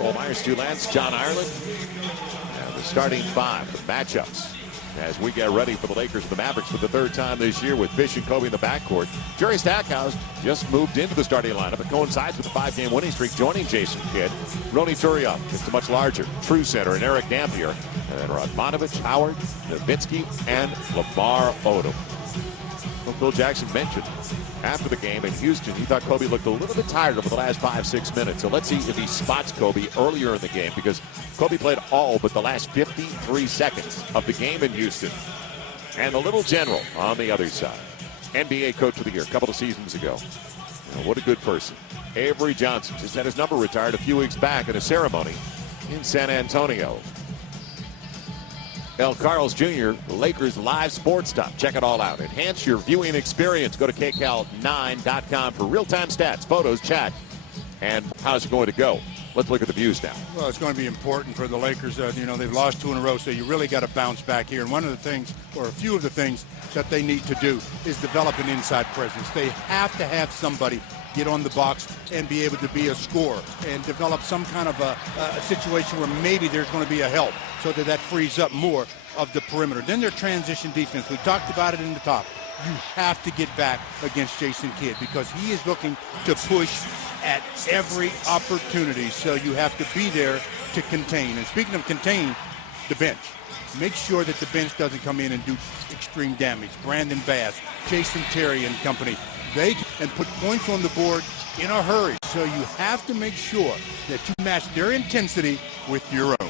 Joel Myers, Stu Lance, John Ireland. And the starting five, the matchups, as we get ready for the Lakers and the Mavericks for the third time this year with Fish and Kobe in the backcourt. Jerry Stackhouse just moved into the starting lineup. It coincides with the 5-game winning streak, joining Jason Kidd. Ronnie Turiaf, just a much larger true center, and Eric Dampier. And then Radmanovic, Howard, Nowitzki, and Lamar Odom. Well, Phil Jackson mentioned after the game in Houston, he thought Kobe looked a little bit tired over the last 5-6 minutes. So let's see if he spots Kobe earlier in the game, because Kobe played all but the last 53 seconds of the game in Houston. And the little general on the other side, NBA Coach of the Year a couple of seasons ago. You know, what a good person. Avery Johnson just had his number retired a few weeks back at a ceremony in San Antonio. El Carlos Jr., Lakers Live Sports Stop. Check it all out. Enhance your viewing experience. Go to kcal9.com for real-time stats, photos, chat, and how's it going to go. Let's look at the views now. Well, it's going to be important for the Lakers. You know, they've lost 2 in a row, so you really got to bounce back here. And one of the things, or a few of the things that they need to do is develop an inside presence. They have to have somebody get on the box and be able to be a scorer and develop some kind of a situation where maybe there's going to be a help, so that frees up more of the perimeter. Then their transition defense. We talked about it in the top. You have to get back against Jason Kidd, because he is looking to push at every opportunity. So you have to be there to contain. And speaking of contain, the bench. Make sure that the bench doesn't come in and do extreme damage. Brandon Bass, Jason Terry and company, they can put points on the board in a hurry. So you have to make sure that you match their intensity with your own.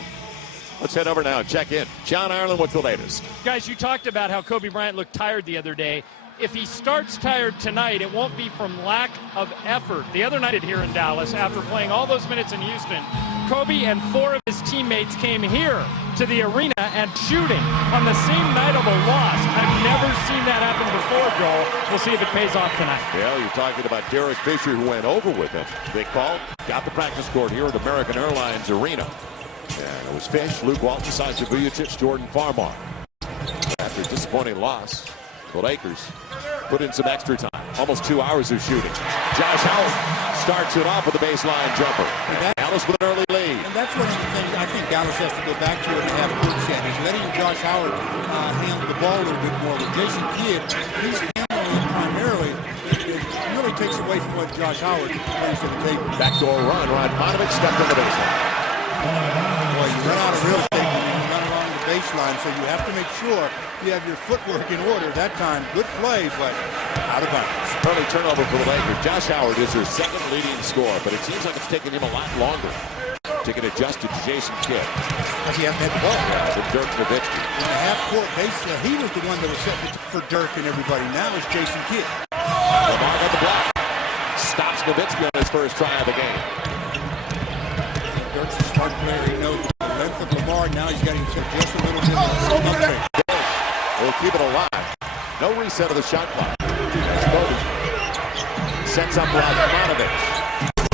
Let's head over now and check in. John Ireland, what's the latest? Guys, you talked about how Kobe Bryant looked tired the other day. If he starts tired tonight, it won't be from lack of effort. The other night here in Dallas, after playing all those minutes in Houston, Kobe and 4 of his teammates came here to the arena and shooting on the same night of a loss. I've never seen that happen before, Joel. We'll see if it pays off tonight. Well, you're talking about Derek Fisher, who went over with him. They called, got the practice court here at American Airlines Arena. And it was Fish, Luke Walton, Sasha Vujacic, Jordan Farmar. After a disappointing loss, the Lakers put in some extra time. Almost 2 hours of shooting. Josh Howard starts it off with a baseline jumper. Dallas with an early lead. And that's one of the things I think Dallas has to go back to and have court set, is letting Josh Howard handle the ball a little bit more. With Jason Kidd, he's handling it primarily. It really takes away from what Josh Howard brings to the table. Backdoor run. Radmanovic stepped on the baseline. Boy, you run out of real estate when you run along the baseline, so you have to make sure you have your footwork in order that time. Good play, but out of bounds. Early turnover for the Lakers. Josh Howard is their second leading scorer, but it seems like it's taking him a lot longer to get adjusted to Jason Kidd. Because he hasn't had the ball. With Dirk Nowitzki. In the half-court base, he was the one that was setting it for Dirk and everybody. Now it's Jason Kidd. Lamar got the block. Stops Nowitzki on his first try of the game. Dirk's a smart player. He knows the length of Lamar. Now he's got himself just a little bit of a We'll keep it alive. No reset of the shot clock. Kobe sets up Radmanovic.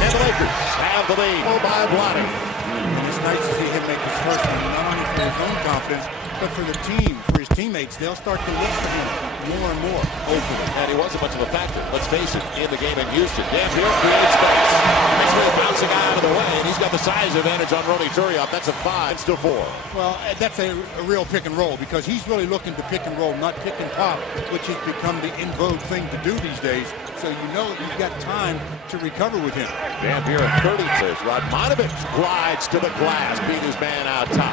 And the Lakers have the lead. Oh, by Bryant. And it's nice to see him make his first one, not only for his own confidence, but for the team, for his teammates. They'll start to look for him more and more, hopefully. And he wasn't much of a factor, let's face it, in the game in Houston. Dampier creates space. Makes way bouncing out of the way, and he's got the size advantage on Ronnie Turiaf. That's a 5. It's still 4. Well, that's a real pick and roll, because he's really looking to pick and roll, not pick and pop, which has become the in vogue thing to do these days. So you know you've got time to recover with him. Dampier at 30 says Radmanovic glides to the glass, beat his man out top.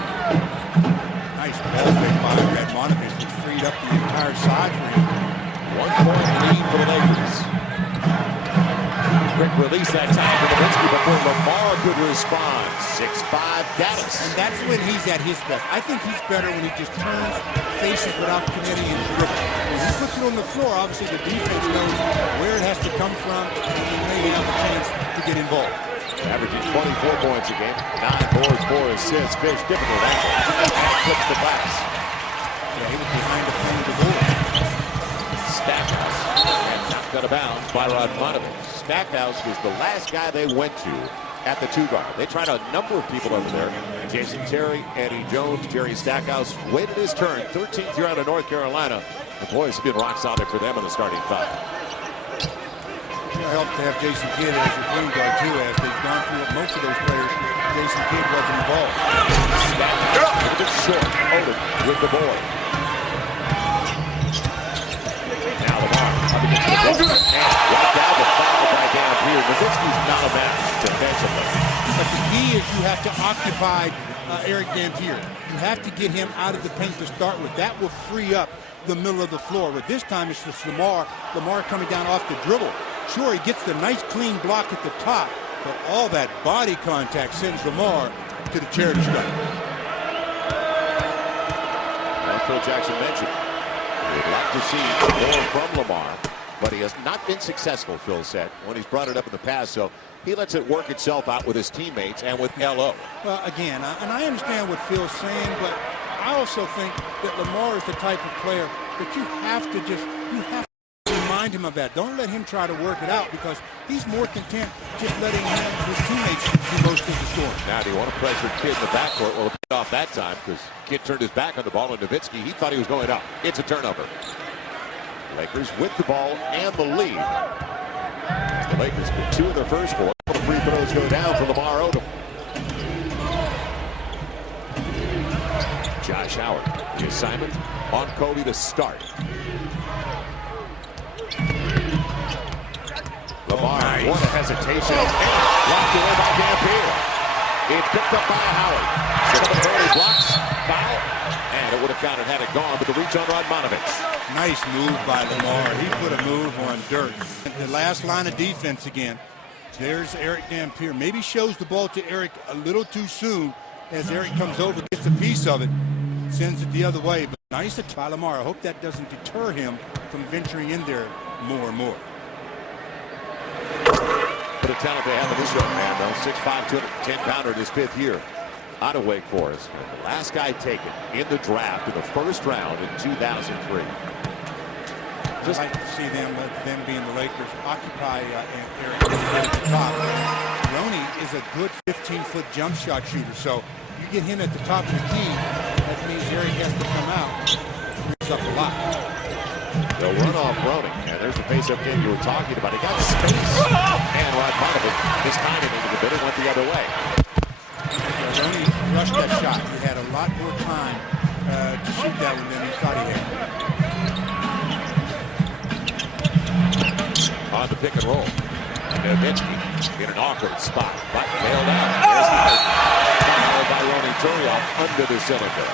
Nice ball fake by Radmanovic, which freed up the entire side for him. 1 point lead for the Lakers. Quick release that time for Nowitzki before Lamar could respond. 6'5" Dallas. And that's when he's at his best. I think he's better when he just turns, faces without committing and dribble. When he puts it on the floor, obviously the defense knows where it has to come from, and he may have a chance to get involved. Averaging 24 points a game, 9 boards, 4 assists. Fish, difficult angle. Flips the glass. Yeah, he was behind the front of the board. Stackhouse, and knocked out of bounds by Radmanovic. Stackhouse was the last guy they went to at the 2 guard. They tried a number of people over there. Jason Terry, Eddie Jones, Jerry Stackhouse waited his turn. 13th year out of North Carolina. The boys have been rock solid for them in the starting 5. It helps to have Jason Kidd as your point guard too, as they've gone through what most of those players Jason Kidd wasn't involved. Snap it short. Odom with the board. Now Lamar up against the ball. And right down the foul by Dampier. Nowitzki's not a match defensively. But the key is you have to occupy Eric Dampier. You have to get him out of the paint to start with. That will free up the middle of the floor. But this time it's just Lamar coming down off the dribble. Sure, he gets the nice clean block at the top, but all that body contact sends Lamar to the charity stripe. As Phil Jackson mentioned, we'd like to see more from Lamar, but he has not been successful, Phil said, when he's brought it up in the past. So he lets it work itself out with his teammates and with LO. Well, again, and I understand what Phil's saying, but I also think that Lamar is the type of player that you have to remind him of that. Don't let him try to work it out, because he's more content just letting his teammates do most of the scoring. Now, do you want to pressure Kidd in the backcourt? Well, it paid off that time because Kidd turned his back on the ball, and Nowitzki, he thought he was going up. It's a turnover. Lakers with the ball and the lead. The Lakers get 2 of their first 4. The free throws go down for Lamar Odom. Josh Howard, the assignment on Kobe to start. Lamar, nice. What a hesitation. Blocked away by Dampier. It's picked up by Howard. Should have been early blocks. Foul. And it would have counted had it gone, but the reach on Radmanovic. Nice move by Lamar. He put a move on Dirk. The last line of defense again. There's Eric Dampier. Maybe shows the ball to Eric a little too soon as Eric comes over, gets a piece of it, sends it the other way. But nice by Lamar. I hope that doesn't deter him from venturing in there more and more. What a talent they have in this young man, though. 6'5", 210-pounder in his 5th year out of Wake Forest. And the last guy taken in the draft in the first round in 2003. I'd like to see them being the Lakers, occupy Eric at the top. Roney is a good 15-foot jump shot shooter, so you get him at the top of the key, that means Eric has to come out. Brings up a lot. They'll run off Roney, and there's the face-up game you were talking about. He got space, and Radmanovic mistimed it into the middle, went the other way. Roney rushed that shot. He had a lot more time to shoot that one than he thought he had. On the pick and roll. Nowitzki in an awkward spot, but bailed out. There's Howard by Turiaf under the cylinder.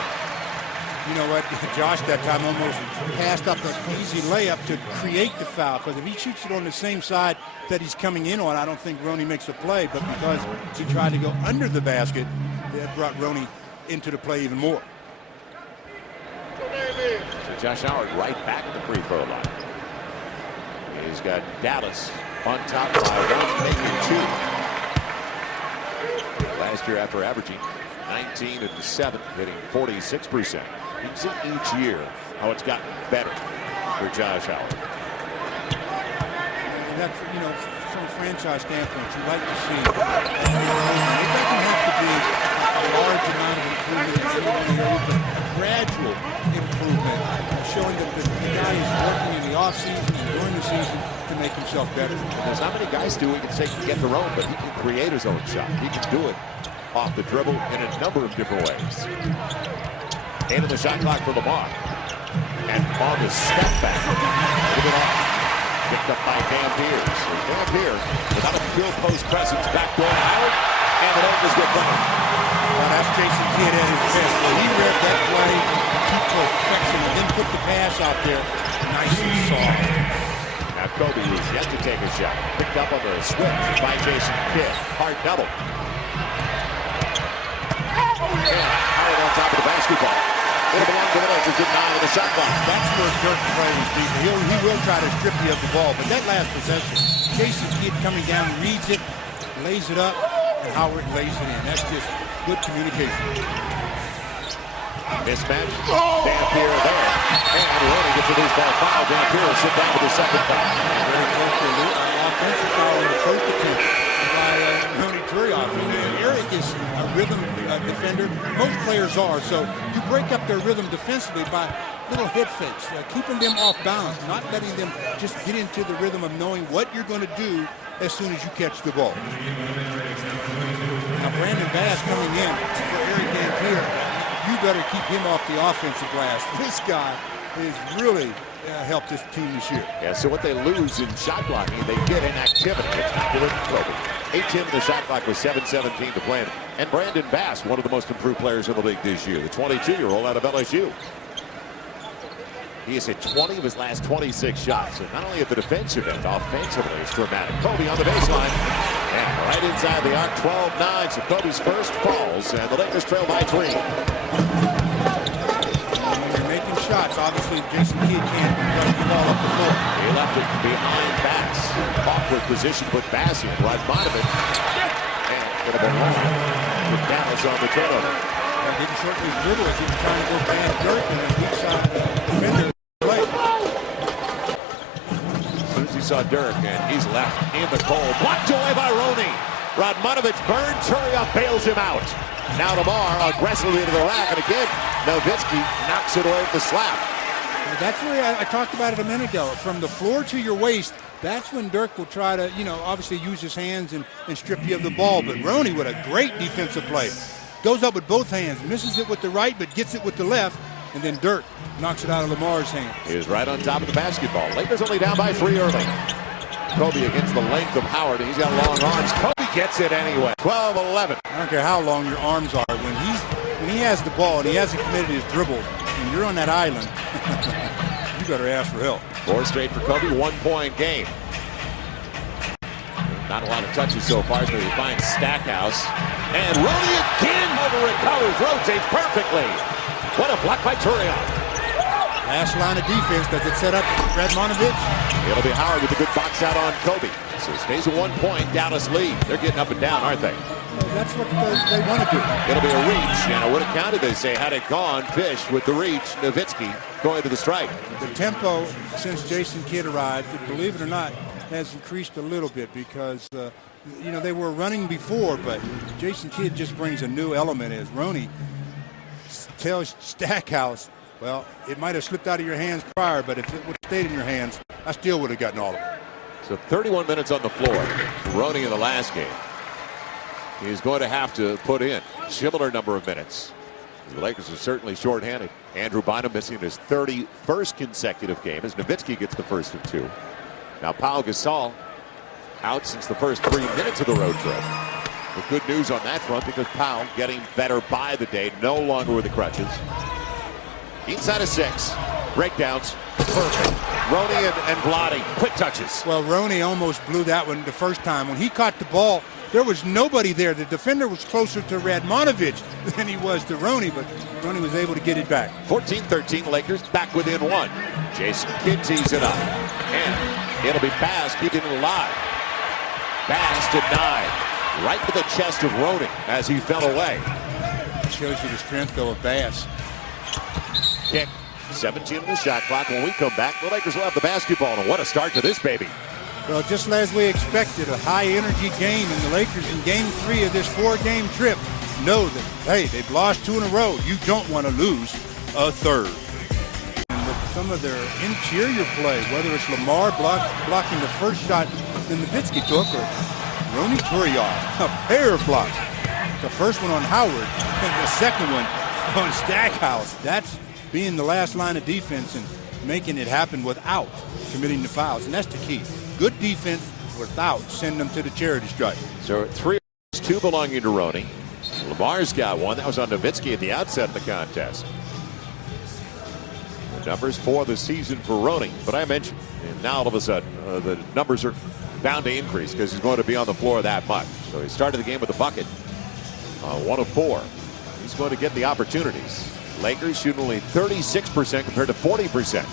You know what, Josh that time almost passed up an easy layup to create the foul, because if he shoots it on the same side that he's coming in on, I don't think Roney makes a play, but because he tried to go under the basket, that brought Roney into the play even more. So Josh Howard right back at the free throw line. He's got Dallas on top by 1, maybe 2. Last year, after averaging 19 and 7, hitting 46%. You can see each year how it's gotten better for Josh Howard. And that's, you know, from a franchise standpoint, you like to see it doesn't have to be a large amount of improvement, but gradual improvement, showing that the guy is working in the offseason and during the season to make himself better. And there's not many guys do. He can say he can get their own, but he can create his own shot. He can do it off the dribble in a number of different ways. Into the shot clock for Lamar. And on the step back, give it off. Picked up by Dampier. So Dampier, without a field post presence, backdoor Howard, and the Lakers get going. Well, that's Jason Kidd at his best. He read that play to perfection and then put the pass out there nice and soft. Now Kobe is yet to take a shot. Picked up on the switch by Jason Kidd. Hard double. And Howard on top of the basketball. It'll belong to the Lakers at 9 in the shot clock. That's where Dirk's play was deep. He will try to strip you of the ball, but that last possession, Jason Kidd coming down, reads it, lays it up, and Howard lays it in. That's just good communication. Mismatch. Dampier there. And Roney gets a loose ball foul. Dampier will sit down with the second foul. Very close to an offensive foul in the first attempt by Roney Turiaf. And Eric is a rhythm defender. Most players are. So you break up their rhythm defensively by little head fakes, keeping them off balance, not letting them just get into the rhythm of knowing what you're going to do as soon as you catch the ball. Now Brandon Bass coming in for Eric here. You better keep him off the offensive glass. This guy has really helped this team this year. Yeah, so what they lose in shot blocking, they get in activity. It's not good for Kobe. 8-10 in the shot clock with 7:17 to play. And Brandon Bass, one of the most improved players in the league this year, the 22-year-old out of LSU. He has hit 20 of his last 26 shots. So not only at the defensive end, offensively, it's dramatic. Kobe on the baseline. And right inside the arc, 12-9. So Kobe's first falls, and the Lakers trail by 3. When you're making shots, obviously Jason Kidd can't run the ball up the floor. He left it behind Bass. Awkward position, put Bass in. Radmanovic. And going to be long with Dallas on the turnover. Didn't shorten his dribble as he was trying to go past Dirk and then weak side defender play. As soon as he saw Dirk, and he's left in the cold. Blocked away by Roney. Radmanovic burned. Turiaf bails him out. Now Lamar aggressively into the rack, and again, Nowitzki knocks it away with the slap. That's where I talked about it a minute ago. From the floor to your waist, that's when Dirk will try to, obviously use his hands and strip you of the ball. But Roney with a great defensive play. Goes up with both hands, misses it with the right, but gets it with the left, and then Dirk knocks it out of Lamar's hand. He is right on top of the basketball. Lakers only down by 3 early. Kobe against the length of Howard. He's got long arms. Kobe gets it anyway. 12-11. I don't care how long your arms are. When he has the ball and he hasn't committed his dribble, and you're on that island, you better ask for help. 4 straight for Kobe, 1-point game. Not a lot of touches so far, so he finds Stackhouse. And Roney again over recovers, rotates perfectly. What a block by Turiaf. Last line of defense, does it set up Radmanovic? It'll be Howard with a good box out on Kobe. So it stays a 1-point Dallas lead. They're getting up and down, aren't they? Well, that's what they want to do. It'll be a reach, and I would have counted, they say, had it gone, Fish with the reach, Nowitzki going to the strike. The tempo since Jason Kidd arrived, believe it or not, has increased a little bit because, they were running before, but Jason Kidd just brings a new element as Roney tells Stackhouse, well, it might have slipped out of your hands prior, but if it would have stayed in your hands, I still would have gotten all of it. So 31 minutes on the floor. Roney in the last game. He's going to have to put in a similar number of minutes. The Lakers are certainly shorthanded. Andrew Bynum missing his 31st consecutive game as Nowitzki gets the first of 2. Now Pau Gasol out since the first 3 minutes of the road trip. But good news on that front because Pau getting better by the day, no longer with the crutches. Inside of 6, breakdowns, perfect. Roney and Vlade, quick touches. Well, Roney almost blew that one the first time. When he caught the ball, there was nobody there. The defender was closer to Radmanovic than he was to Roney, but Roney was able to get it back. 14-13, Lakers back within 1. Jason Kidd tees it up. And it'll be Bass keeping it alive. Bass denied. Right to the chest of Roney as he fell away. Shows you the strength, though, of Bass. Kick. 17 in the shot clock. When we come back, the Lakers will have the basketball. And what a start to this baby. Well, just as we expected, a high-energy game, and the Lakers in Game 3 of this 4-game trip know that, hey, they've lost 2 in a row. You don't want to lose a third. And with some of their interior play, whether it's Lamar blocking the first shot that Nowitzki took, or Roney Turiaf, a pair of blocks. The first one on Howard, and the second one on Stackhouse. That's being the last line of defense and making it happen without committing the fouls, and that's the key. Good defense without sending them to the charity stripe. So 3, 2 belonging to Roney. Lamar's got 1. That was on Nowitzki at the outset of the contest. The numbers for the season for Roney. But I mentioned, and now all of a sudden, the numbers are bound to increase because he's going to be on the floor that much. So he started the game with a bucket. 1 of 4. He's going to get the opportunities. Lakers shooting only 36% compared to 40%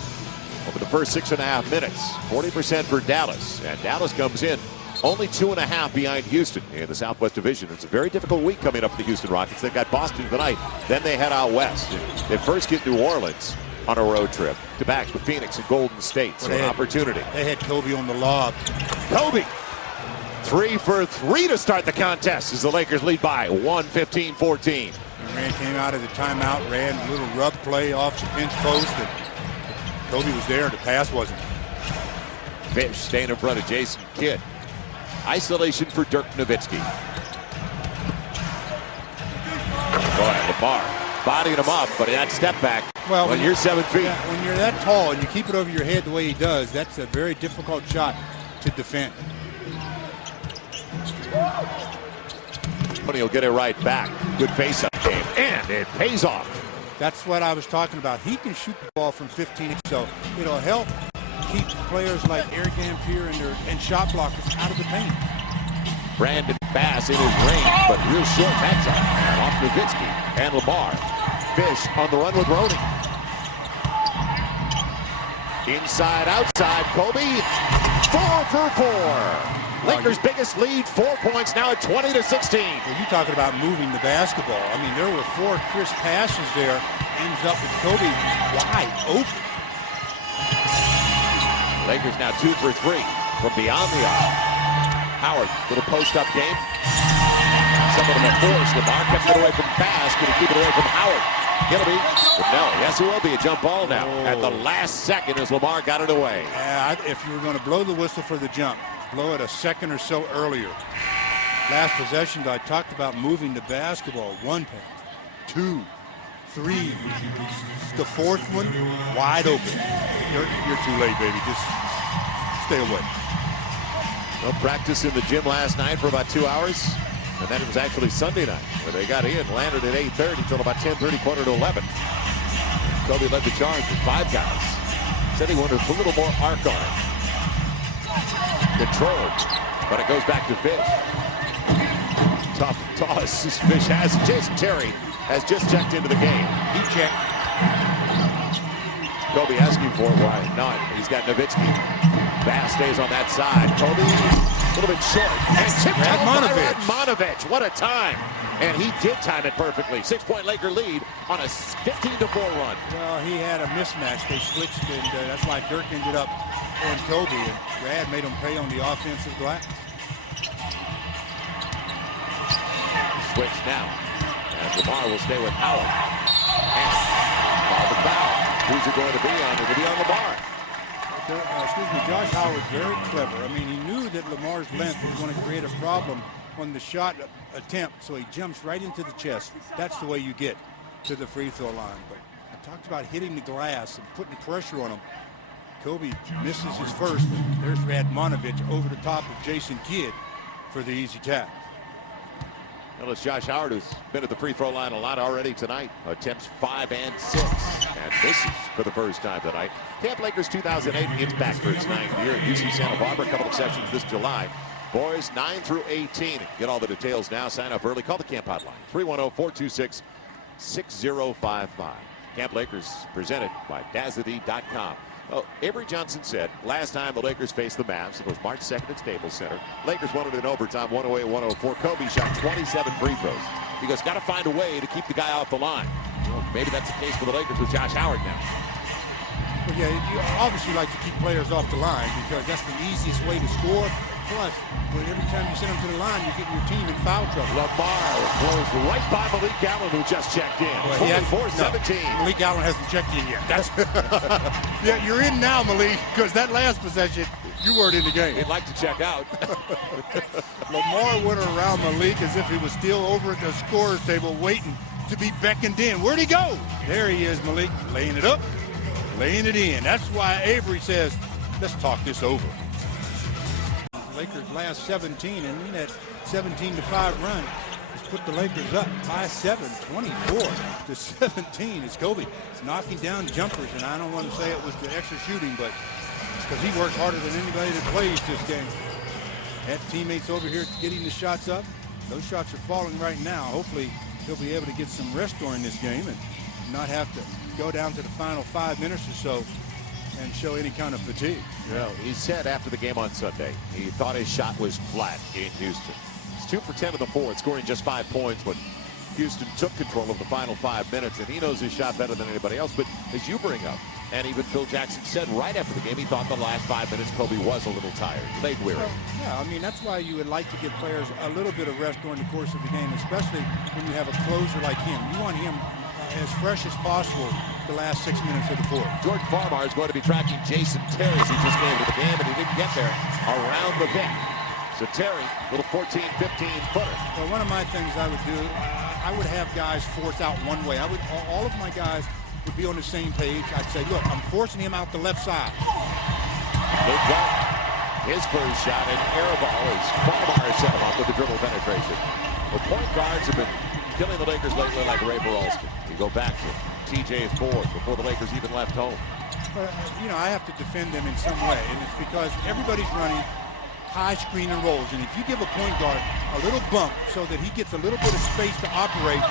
over the first 6.5 minutes. 40% for Dallas. And Dallas comes in only 2.5 behind Houston in the Southwest Division. It's a very difficult week coming up for the Houston Rockets. They've got Boston tonight. Then they head out west. They first get New Orleans on a road trip to backs with Phoenix and Golden State. So an opportunity. They had Kobe on the lob. Kobe. 3 for 3 to start the contest as the Lakers lead by 1-15-14. Rand came out of the timeout, ran a little rub play off the pinch post, and Kobe was there, and the pass wasn't. Fish staying in front of Jason Kidd. Isolation for Dirk Nowitzki. Lamar bodying him up, but that step back. Well, when you're 7 feet. Yeah, when you're that tall and you keep it over your head the way he does, that's a very difficult shot to defend. But he'll get it right back. Good face-up game, and it pays off. That's what I was talking about. He can shoot the ball from 15, so it'll help keep players like Eric Dampier and shot blockers out of the paint. Brandon Bass in his range, but real short that time. Off Nowitzki and Lamar. Fish on the run with Roding. Inside, outside, Kobe. 4 for 4. Lakers' biggest lead, 4 points, now at 20-16. Well, you talking about moving the basketball. I mean, there were 4 crisp passes there. Ends up with Kobe wide open. Lakers now 2 for 3 from beyond the arc. Howard, little post-up game. Some of them are forced. Lamar kept it away from Bass. Can he keep it away from Howard? It'll be, but no, yes, it will be a jump ball now. At the last second as Lamar got it away. If you were going to blow the whistle for the jump, blow it a second or so earlier. Last possession, I talked about moving the basketball. 1 pass, 2, 3. The 4th one, wide open. You're too late, baby. Just stay away. Well, practice in the gym last night for about 2 hours. And then it was actually Sunday night where they got in, landed at 8:30 until about 10:30, quarter to 11. Kobe led the charge with 5 guys. Said he wanted a little more arc on it. Controlled, but it goes back to Fish. Tough toss. Fish has Jason Terry has just checked into the game. He checked. Kobe asking for it. Why not? He's got Nowitzki. Bass stays on that side. Kobe a little bit short. And tipped by Radmanovic. What a time. And he did time it perfectly. 6-point Laker lead on a 15-4 run. Well, he had a mismatch. They switched, and that's why Dirk ended up on Kobe, and Rad made him pay on the offensive glass. Switch now. And Lamar will stay with Howard. And call the foul. Who's it going to be on? It'll be on Lamar. Josh Howard's very clever. I mean, he knew that Lamar's length was going to create a problem on the shot attempt, so he jumps right into the chest. That's the way you get to the free throw line. But I talked about hitting the glass and putting pressure on him. Kobe misses his first, and there's Radmanovic over the top of Jason Kidd for the easy tap. Well, it's Josh Howard, who's been at the free throw line a lot already tonight. Attempts 5 and 6. And misses for the first time tonight. Camp Lakers 2008 gets back for its 9th year at UC Santa Barbara. A couple of sessions this July. Boys 9 through 18. Get all the details now. Sign up early. Call the camp hotline. 310-426-6055. Camp Lakers presented by Dazady.com. Oh, Avery Johnson said last time the Lakers faced the Mavs, it was March 2nd at Staples Center. Lakers won it in overtime, 108-104. Kobe shot 27 free throws. He goes, got to find a way to keep the guy off the line. Well, maybe that's the case for the Lakers with Josh Howard now. Well, yeah, you obviously like to keep players off the line because that's the easiest way to score. Plus, every time you send them to the line, you're getting your team in foul trouble. Lamar blows right by Malik Allen, who just checked in. 24-17. Malik Allen hasn't checked in yet. That's yeah, you're in now, Malik, because that last possession, you weren't in the game. He'd like to check out. Lamar went around Malik as if he was still over at the scorer's table waiting to be beckoned in. Where'd he go? There he is, Malik, laying it up, laying it in. That's why Avery says, let's talk this over. Lakers last 17, and in that 17-5 run has put the Lakers up by 7, 24-17. It's Kobe knocking down jumpers, and I don't want to say it was the extra shooting, but because he works harder than anybody that plays this game. Had teammates over here getting the shots up. Those shots are falling right now. Hopefully he'll be able to get some rest during this game and not have to go down to the final 5 minutes or so and show any kind of fatigue. Well, he said after the game on Sunday, he thought his shot was flat in Houston. He's 2 for 10 in the fourth, scoring just 5 points, but Houston took control of the final 5 minutes, and he knows his shot better than anybody else. But as you bring up, and even Phil Jackson said right after the game, he thought the last 5 minutes Kobe was a little tired, leg weary. Well, yeah, I mean, that's why you would like to give players a little bit of rest during the course of the game, especially when you have a closer like him. You want him as fresh as possible the last 6 minutes of the fourth. Jordan Farmar is going to be tracking Jason Terry as he just came to the game, and he didn't get there around the bench. So Terry, little 14, 15 footer. Well, one of my things I would do, I would have guys force out one way. All of my guys would be on the same page. I'd say, look, I'm forcing him out the left side. Luke Walton, his first shot, and air ball as Farmar set him up with the dribble penetration. The point guards have been killing the Lakers lately like Ray Beralston. You go back to TJ Ford before the Lakers even left home. But, you know, I have to defend them in some way, and it's because everybody's running high screen and rolls, and if you give a point guard a little bump so that he gets a little bit of space to operate,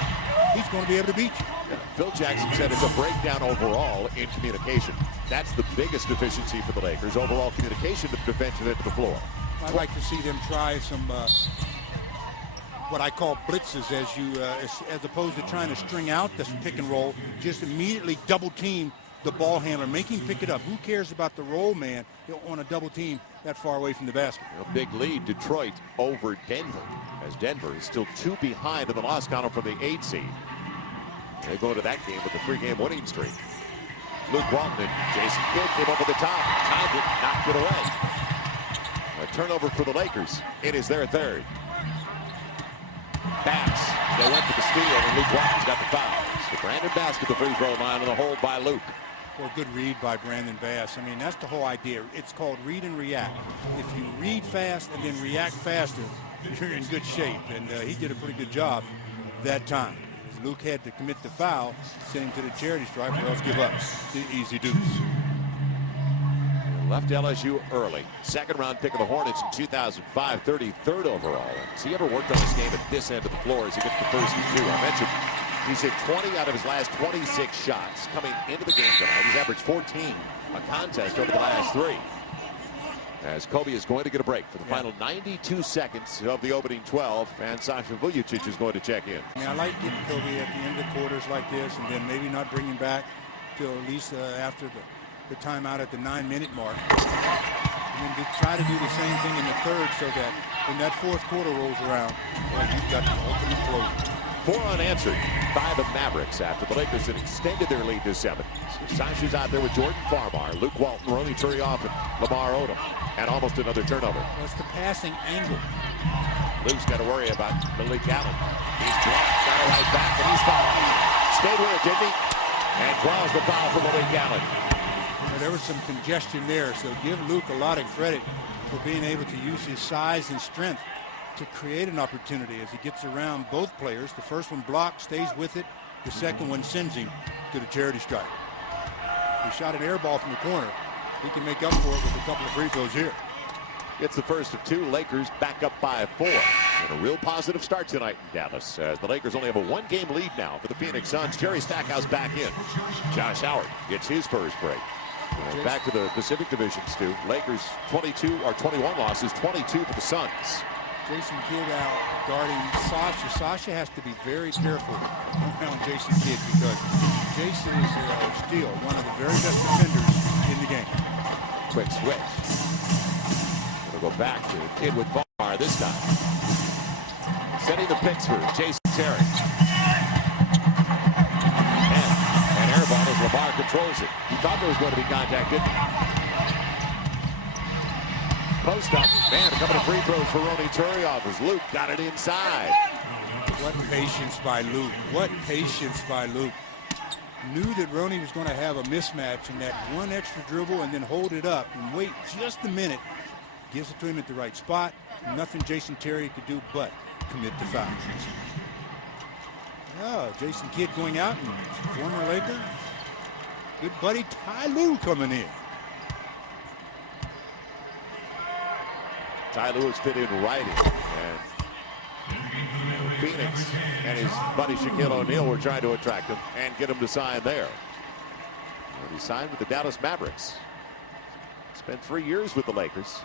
he's going to be able to beat you. Yeah. Phil Jackson said it's a breakdown overall in communication. That's the biggest deficiency for the Lakers, overall communication to defensive end of the floor. I'd like to see them try some what I call blitzes as opposed to trying to string out this pick and roll, just immediately double team the ball handler, make him pick it up. Who cares about the roll man on a double team that far away from the basket? A big lead, Detroit over Denver, as Denver is still 2 behind in the loss column from the 8 seed. They go into that game with a 3-game winning streak. Luke Walton and Jason Kidd came over the top, timed it, knocked it away. A turnover for the Lakers. It is their third. Bass, they went for the steal, and Luke Walton's got the fouls. So Brandon Bass to the free throw line and the hold by Luke. Well, good read by Brandon Bass. I mean, that's the whole idea. It's called read and react. If you read fast and then react faster, you're in good shape. And he did a pretty good job that time. Luke had to commit the foul, send him to the charity stripe, or else give up the easy deuce. Left LSU early. Second round pick of the Hornets in 2005, 33rd overall. Has he ever worked on his game at this end of the floor as he gets the first and 2? I mentioned he's hit 20 out of his last 26 shots coming into the game tonight. He's averaged 14 a contest over the last 3. As Kobe is going to get a break for the final 92 seconds of the opening 12, and Sasha Vujacic is going to check in. I mean, I like getting Kobe at the end of the quarters like this, and then maybe not bring him back till at least after the timeout at the 9-minute mark. And then to try to do the same thing in the third so that when that fourth quarter rolls around, well, you've got the ultimate closure. 4 unanswered by the Mavericks after the Lakers had extended their lead to 7. So Sasha's out there with Jordan Farmar, Luke Walton, Ronnie Turiaf, and Lamar Odom. And almost another turnover. Well, it's the passing angle. Luke's got to worry about Malik Allen. He's blocked, got it right back, and he's fouled. Stayed with it, didn't he? And draws the foul from Malik Allen. There was some congestion there, so give Luke a lot of credit for being able to use his size and strength to create an opportunity as he gets around both players. The first one blocks, stays with it. The second one sends him to the charity stripe. He shot an air ball from the corner. He can make up for it with a couple of free throws here. It's the first of 2. Lakers back up by 4. And a real positive start tonight in Dallas, as the Lakers only have a 1-game lead now for the Phoenix Suns. Jerry Stackhouse back in. Josh Howard gets his first break. Back to the Pacific Division, Stu. Lakers 22 or 21 losses, 22 for the Suns. Jason Kidd out guarding Sasha. Sasha has to be very careful around Jason Kidd because Jason is still one of the very best defenders in the game. Quick switch. We'll go back to Kidd with Farmar this time. Setting the picks for Jason Terry. And air ball as Lamar controls it. He thought there was going to be contact, didn't he? Post up. Man, a couple of free throws for Ronnie Turiaf as Luke got it inside. What patience by Luke. What patience by Luke. Knew that Ronnie was going to have a mismatch in that one extra dribble and then hold it up and wait just a minute. Gives it to him at the right spot. Nothing Jason Terry could do but commit the foul. Oh, Jason Kidd going out and former Laker. Good buddy Ty Lue coming in. Ty Lue has fit in right in. And Phoenix and his buddy Shaquille O'Neal were trying to attract him and get him to sign there. And he signed with the Dallas Mavericks. Spent 3 years with the Lakers.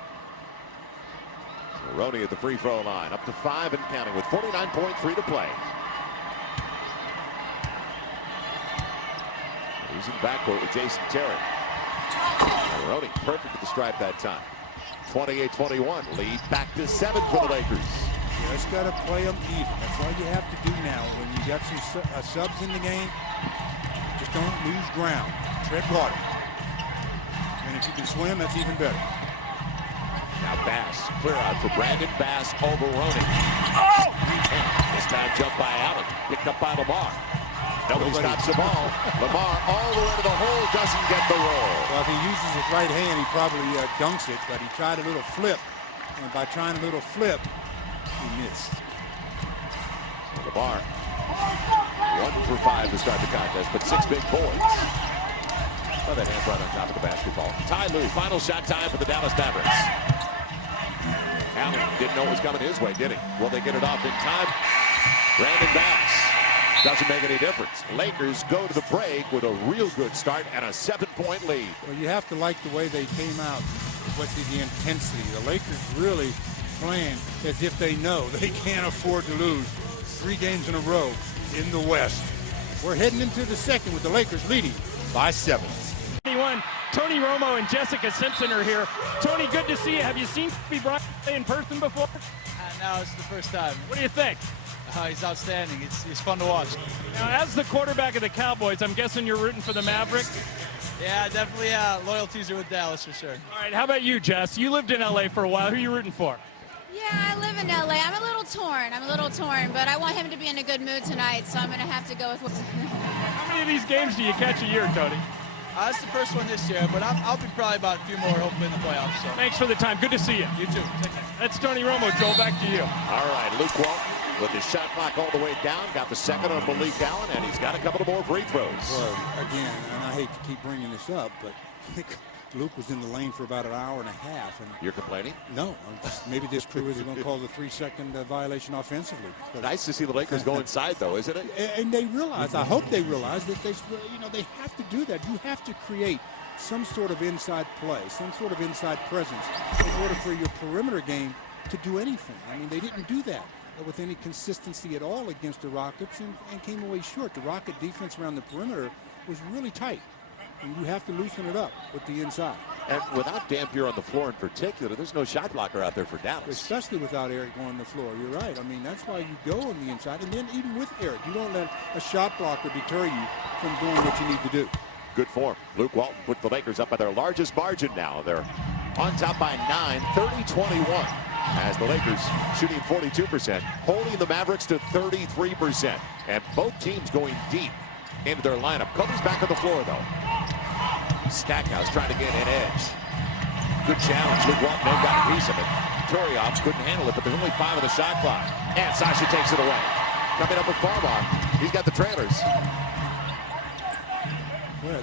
So Ronnie at the free throw line, up to 5 and counting with 49.3 to play. He's in backcourt with Jason Terry. And Ronnie perfect at the stripe that time. 28-21, lead back to 7 for the Lakers. You just got to play them even. That's all you have to do now. When you got some subs in the game, just don't lose ground. Tread water. And if you can swim, that's even better. Now Bass, clear out for Brandon Bass over Ronnie. Oh! This time jump by Allen. Picked up by Lamar. Nobody stops the ball. Lamar all the way to the hole, doesn't get the roll. Well, if he uses his right hand, he probably dunks it, but he tried a little flip. And by trying a little flip, he missed. So Lamar, 1 for 5 to start the contest, but 6 big points. Oh, that hand's right on top of the basketball. Ty Lue, final shot time for the Dallas Mavericks. Allen didn't know it was coming his way, did he? Will they get it off in time? Brandon Bass. Doesn't make any difference. Lakers go to the break with a real good start and a 7-point lead. Well, you have to like the way they came out with the intensity. The Lakers really playing as if they know they can't afford to lose 3 games in a row in the West. We're heading into the second with the Lakers leading by 7. Tony Romo and Jessica Simpson are here. Tony, good to see you. Have you seen Kobe Bryant play in person before? No, it's the first time. What do you think? He's outstanding. He's fun to watch. Now, as the quarterback of the Cowboys, I'm guessing you're rooting for the Mavericks? Yeah, definitely. Loyalties are with Dallas for sure. All right, how about you, Jess? You lived in L.A. for a while. Who are you rooting for? Yeah, I live in L.A. I'm a little torn, but I want him to be in a good mood tonight, so I'm going to have to go with How many of these games do you catch a year, Tony? That's the first one this year, but I'll be probably about a few more hopefully in the playoffs. So. Thanks for the time. Good to see you. You too. Take care. That's Tony Romo. Joel, back to you. All right, Luke Walton with his shot clock all the way down. Got the second on Malik Allen, and he's got a couple of more free throws. Well, again, and I hate to keep bringing this up, but Luke was in the lane for about an hour and a half. And you're complaining? No. Maybe this crew isn't going to call the 3-second violation offensively. Nice to see the Lakers go inside, though, isn't it? And they realize, I hope they realize that they have to do that. You have to create some sort of inside play, some sort of inside presence in order for your perimeter game to do anything. I mean, they didn't do that with any consistency at all against the Rockets and came away short. The Rocket defense around the perimeter was really tight. And you have to loosen it up with the inside. And without Dampier on the floor in particular, there's no shot blocker out there for Dallas. Especially without Eric going on the floor. You're right. I mean, that's why you go on the inside. And then even with Eric, you don't let a shot blocker deter you from doing what you need to do. Good form. Luke Walton put the Lakers up by their largest margin now. They're on top by 9, 30-21. As the Lakers shooting 42%, holding the Mavericks to 33%. And both teams going deep into their lineup. Kobe's back on the floor, though. Stackhouse trying to get an edge. Good challenge. Luke Walton may have got a piece of it. Turiaf couldn't handle it, but there's only 5 on the shot clock. And Sasha takes it away. Coming up with Farmar. He's got the trailers. Yeah,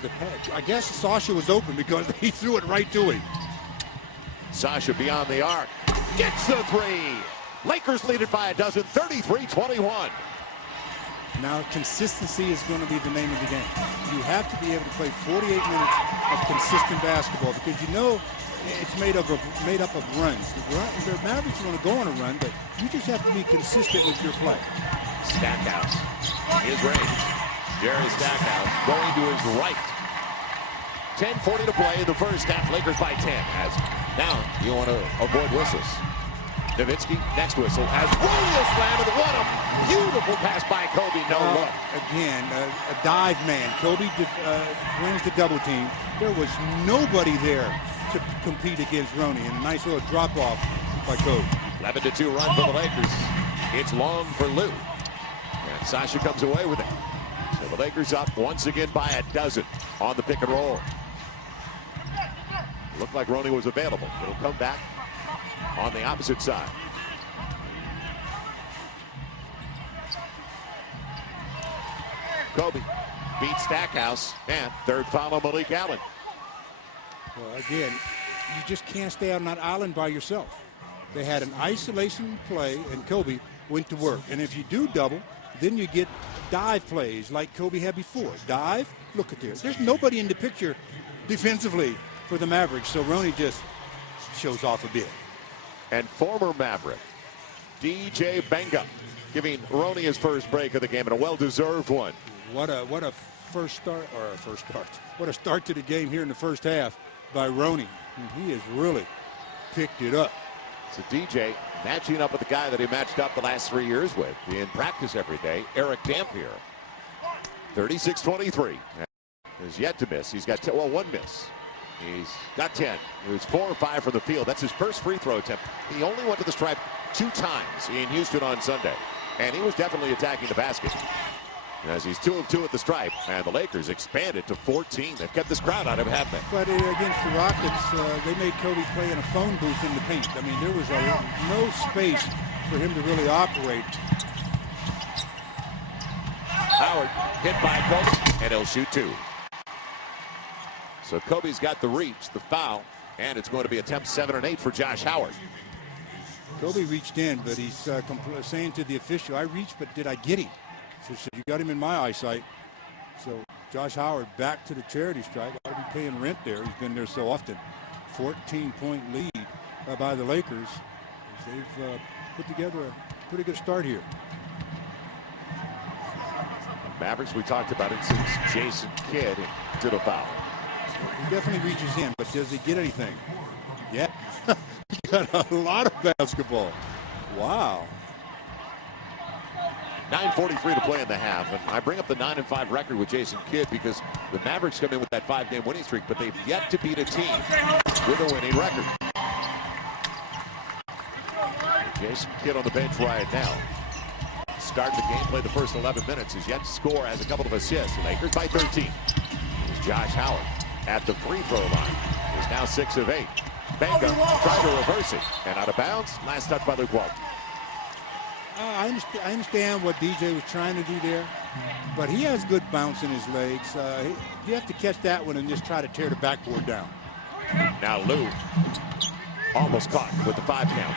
I guess Sasha was open because he threw it right to him. Sasha beyond the arc. Gets the 3. Lakers lead it by a dozen, 33-21. Now, consistency is going to be the name of the game. You have to be able to play 48 minutes of consistent basketball because you know it's made up of runs. The Mavericks are going to go on a run, but you just have to be consistent with your play. Stackhouse, his range. Jerry Stackhouse going to his right. 10:40 to play in the first half. Lakers by 10. As now you want to avoid whistles. Nowitzki, next whistle, as Rolio slam, and what a beautiful pass by Kobe, no look. Again, a dive man. Kobe wins the double team. There was nobody there to compete against Roney, and a nice little drop-off by Kobe. 11-2 run for the Lakers. It's long for Lou. And Sasha comes away with it. So the Lakers up once again by a dozen on the pick and roll. Looked like Roney was available. It'll come back on the opposite side. Kobe beats Stackhouse, and third foul on Malik Allen. Well, again, you just can't stay on that island by yourself. They had an isolation play, and Kobe went to work. And if you do double, then you get dive plays like Kobe had before. Dive, look at this. There's nobody in the picture defensively for the Mavericks, so Roney just shows off a bit. And former Maverick DJ Benga giving Roney his first break of the game, and a well-deserved one. What a What a start to the game here in the first half by Roney. He has really picked it up. So DJ matching up with the guy that he matched up the last 3 years with in practice every day, Eric Dampier. 36-23. Has yet to miss. He's got one miss. He's got 10. He was 4 or 5 from the field. That's his first free throw attempt. He only went to the stripe 2 times in Houston on Sunday. And he was definitely attacking the basket. As he's 2 of 2 at the stripe, and the Lakers expanded to 14. They've kept this crowd out of him, haven't they? But against the Rockets, they made Kobe play in a phone booth in the paint. I mean, there was no space for him to really operate. Howard hit by Kobe, and he'll shoot 2. So Kobe's got the reach, the foul, and it's going to be attempt 7 and 8 for Josh Howard. Kobe reached in, but he's saying to the official, I reached, but did I get him? So you got him in my eyesight. So Josh Howard back to the charity stripe. Ought to be paying rent there. He's been there so often. 14-point lead by the Lakers. They've put together a pretty good start here. Mavericks, we talked about it since Jason Kidd did a foul. He definitely reaches in, but does he get anything? Yeah. He got a lot of basketball. Wow. 9:43 to play in the half, and I bring up the 9-5 record with Jason Kidd because the Mavericks come in with that 5-game winning streak, but they've yet to beat a team with a winning record. Jason Kidd on the bench right now. Started the game, played the first 11 minutes, is yet to score, has a couple of assists. Lakers by 13. Here's Josh Howard at the free throw line. He's now 6 of 8. Benga tried to reverse it, and out of bounds. Last touch by Luke Walton. I understand what DJ was trying to do there, but he has good bounce in his legs. You have to catch that one and just try to tear the backboard down. Now Lou almost caught with the 5 count.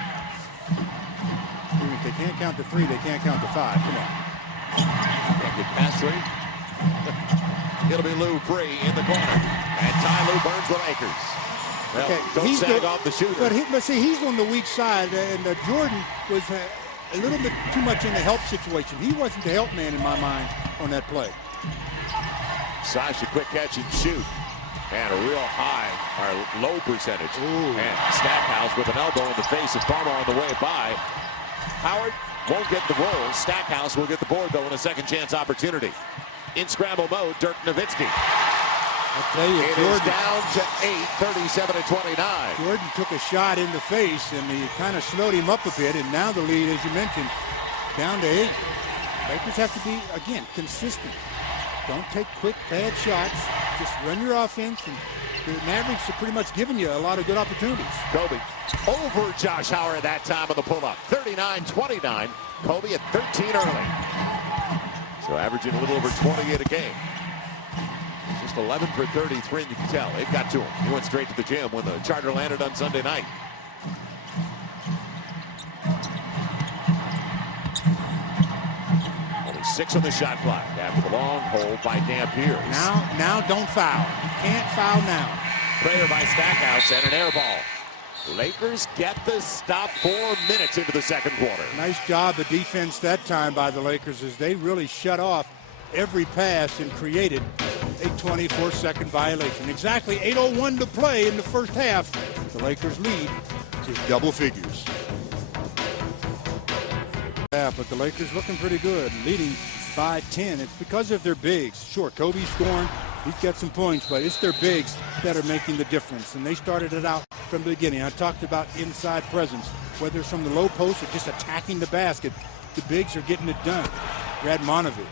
If they can't count to 3, they can't count to 5. Come on. Can't get past 3. It'll be Lou free in the corner, and Ty Lue burns the Lakers. Well, Okay, don't sag off the shooter. But see, he's on the weak side, and Jordan was a little bit too much in the help situation. He wasn't the help man in my mind on that play. Sasha, quick catch and shoot. And a real high, or low percentage. Ooh. And Stackhouse with an elbow in the face of Farmer on the way by. Howard won't get the roll. Stackhouse will get the board, though, in a second chance opportunity. In scramble mode, Dirk Nowitzki. I'll tell you, It is down to 8, 37-29. Jordan took a shot in the face, and he kind of slowed him up a bit, and now the lead, as you mentioned, down to 8. Lakers have to be, again, consistent. Don't take quick, bad shots. Just run your offense, and the Mavericks are pretty much giving you a lot of good opportunities. Kobe over Josh Howard at that time on the pull-up. 39-29. Kobe at 13 early. So averaging a little over 28 a game. Just 11 for 33, and you can tell it got to him. He went straight to the gym when the charter landed on Sunday night. Only 6 on the shot clock after the long hold by Dampier. Now don't foul. You can't foul now. Prayer by Stackhouse and an air ball. Lakers get the stop 4 minutes into the second quarter. Nice job of defense that time by the Lakers as they really shut off every pass and created a 24-second violation. Exactly 8:01 to play in the first half. The Lakers lead is double figures. Yeah, but the Lakers looking pretty good, leading by 10. It's because of their bigs. Sure, Kobe's scoring. He's got some points, but it's their bigs that are making the difference. And they started it out from the beginning. I talked about inside presence, whether it's from the low post or just attacking the basket. The bigs are getting it done. Radmanovic,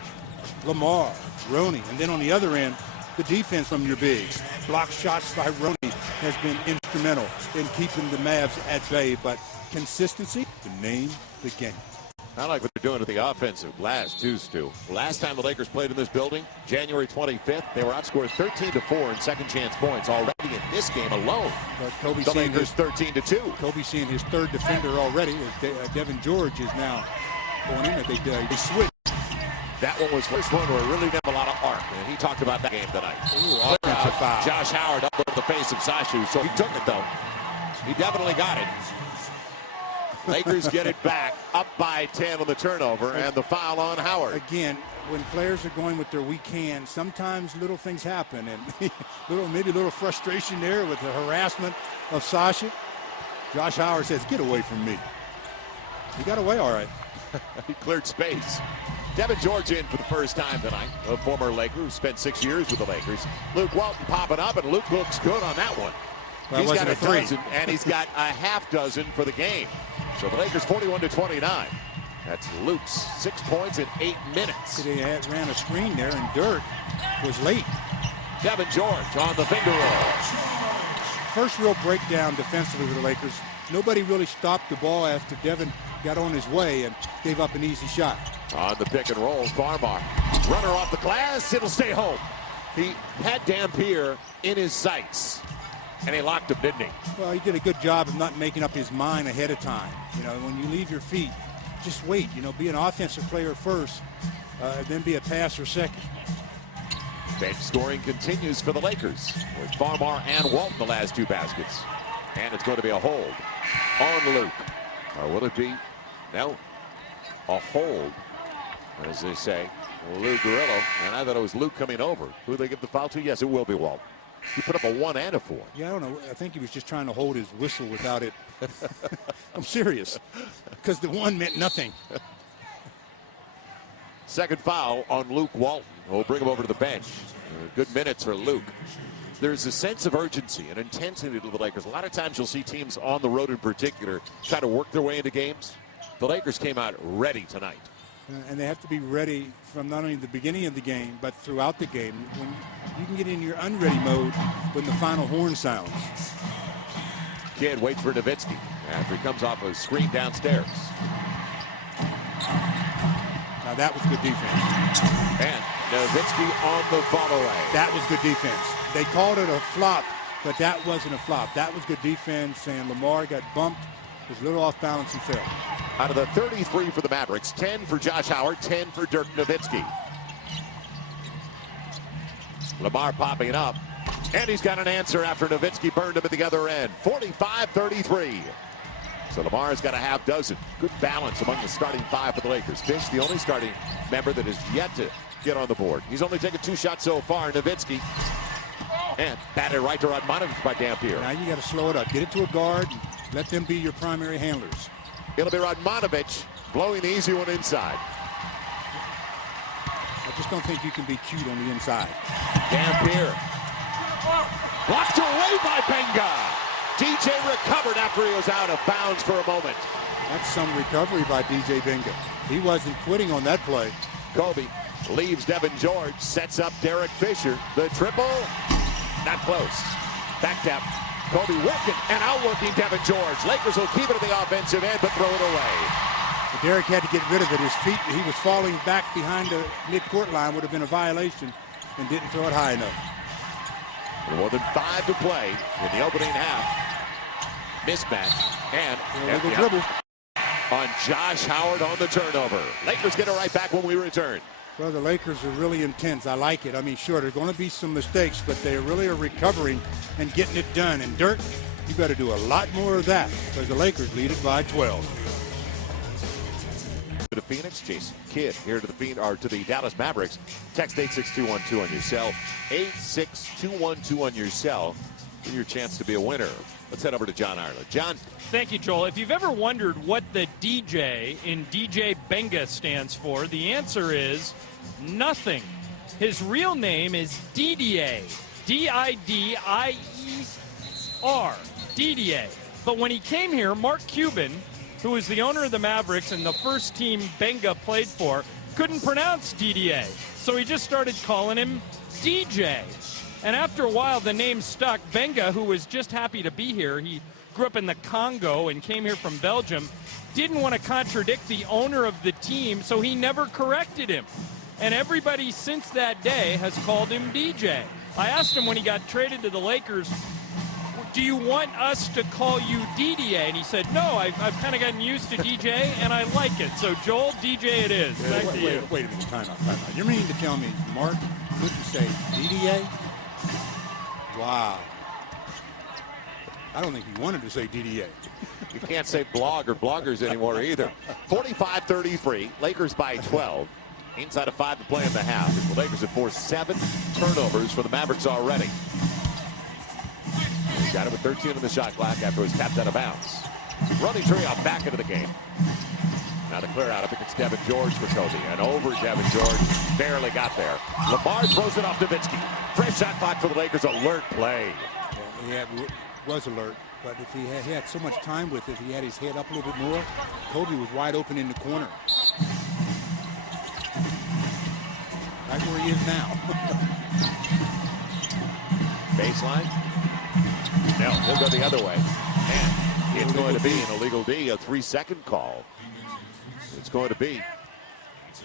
Lamar, Roney, and then on the other end, the defense from your bigs. Block shots by Roney has been instrumental in keeping the Mavs at bay, but consistency, the name of the game. I like what they're doing to the offensive glass, too, Stu. Last time the Lakers played in this building, January 25th, they were outscored 13-4 in second chance points already in this game alone. But Kobe the seeing Lakers 13-2. Kobe seeing his third defender already. Devin George is now going in. They switch. That one was first one where it really didn't have a lot of arc, and he talked about that game tonight. Ooh, offensive foul. Josh Howard up over the face of Sashu, so he took it, though. He definitely got it. Lakers get it back, up by 10 on the turnover, and the foul on Howard. Again, when players are going with their weak hands, sometimes little things happen, and maybe a little frustration there with the harassment of Sasha. Josh Howard says, "Get away from me." He got away all right. He cleared space. Devin George in for the first time tonight, a former Laker who spent 6 years with the Lakers. Luke Walton popping up, and Luke looks good on that one. Well, he's got a 3. dozen, and he's got a half dozen for the game. So the Lakers 41-29. That's Luke's 6 points in 8 minutes. They ran a screen there, and Dirk was late. Devin George on the finger roll. First real breakdown defensively for the Lakers. Nobody really stopped the ball after Devin got on his way and gave up an easy shot. On the pick and roll, Farmar. Runner off the glass, it'll stay home. He had Dampier in his sights, and he locked him, didn't he? Well, he did a good job of not making up his mind ahead of time. You know, when you leave your feet, just wait. You know, be an offensive player first, then be a passer second. Bench scoring continues for the Lakers with Farmar and Walton the last 2 baskets. And it's going to be a hold on Luke. Or will it be? No. A hold, as they say. Lou Guerrillo. And I thought it was Luke coming over. Who they give the foul to? Yes, it will be Walton. He put up a 1 and a 4. Yeah, I don't know. I think he was just trying to hold his whistle without it. I'm serious. Because the 1 meant nothing. Second foul on Luke Walton. We'll bring him over to the bench. Good minutes for Luke. There's a sense of urgency and intensity to the Lakers. A lot of times you'll see teams on the road in particular try to work their way into games. The Lakers came out ready tonight. And they have to be ready from not only the beginning of the game, but throughout the game. When you can get in your unready mode when the final horn sounds. Kidd waits for Nowitzki after he comes off a screen downstairs. Now that was good defense. And Nowitzki on the follow-away. That was good defense. They called it a flop, but that wasn't a flop. That was good defense, and Lamar got bumped. Was a little off balance and fell. Out of the 33 for the Mavericks, 10 for Josh Howard, 10 for Dirk Nowitzki. Lamar popping up, and he's got an answer after Nowitzki burned him at the other end. 45-33. So Lamar's got a half dozen. Good balance among the starting 5 for the Lakers. Fish, the only starting member that has yet to get on the board. He's only taken 2 shots so far. Nowitzki, and batted right to Radmanovic by Dampier. Now you got to slow it up. Get it to a guard and let them be your primary handlers. It'll be Radmanovic blowing the easy one inside. I just don't think you can be cute on the inside. Dampier. Blocked away by Benga. DJ recovered after he was out of bounds for a moment. That's some recovery by DJ Benga. He wasn't quitting on that play. Kobe leaves Devin George, sets up Derek Fisher. The triple, not close. Back tap. Kobe working and outworking Devin George. Lakers will keep it at the offensive end, but throw it away. But Derek had to get rid of it. His feet, he was falling back behind the mid-court line, would have been a violation, and didn't throw it high enough. More than 5 to play in the opening half. Mismatch and the dribble on Josh Howard on the turnover. Lakers get it right back when we return. Well, the Lakers are really intense. I like it. I mean, sure, there's going to be some mistakes, but they really are recovering and getting it done. And Dirk, you better do a lot more of that because the Lakers lead it by 12. To the Phoenix, Jason Kidd here to the Dallas Mavericks. Text 86212 on your cell. 86212 on your cell for your chance to be a winner. Let's head over to John Ireland. John. Thank you, Joel. If you've ever wondered what the DJ in DJ Benga stands for, the answer is nothing. His real name is Didier. D-I-D-I-E-R. Didier. But when he came here, Mark Cuban, who is the owner of the Mavericks and the first team Benga played for, couldn't pronounce Didier. So he just started calling him DJ. And after a while, the name stuck. Benga, who was just happy to be here, he grew up in the Congo and came here from Belgium, didn't want to contradict the owner of the team, so he never corrected him. And everybody since that day has called him DJ. I asked him when he got traded to the Lakers, do you want us to call you DDA? And he said, no, I've kind of gotten used to DJ, and I like it. So, Joel, DJ it is. Back to you. Wait a minute, time out. You're meaning to tell me Mark couldn't say DDA? Wow. I don't think he wanted to say DDA. You can't say blog or bloggers anymore either. 45-33, Lakers by 12. Inside of 5 to play in the half. The Lakers have forced 7 turnovers for the Mavericks already. He got it with 13 in the shot clock after it was tapped out of bounds. Running Turiaf back into the game. Now the clear out. I think it's Devin George for Kobe. And over Devin George. Barely got there. Lamar throws it off Nowitzki. Fresh shot clock for the Lakers. Alert play. Yeah, he was alert. But if he had so much time with it, he had his head up a little bit more. Kobe was wide open in the corner. Right where he is now. Baseline. No, he'll go the other way. And it's going to be an illegal D, a 3-second call. It's going to be,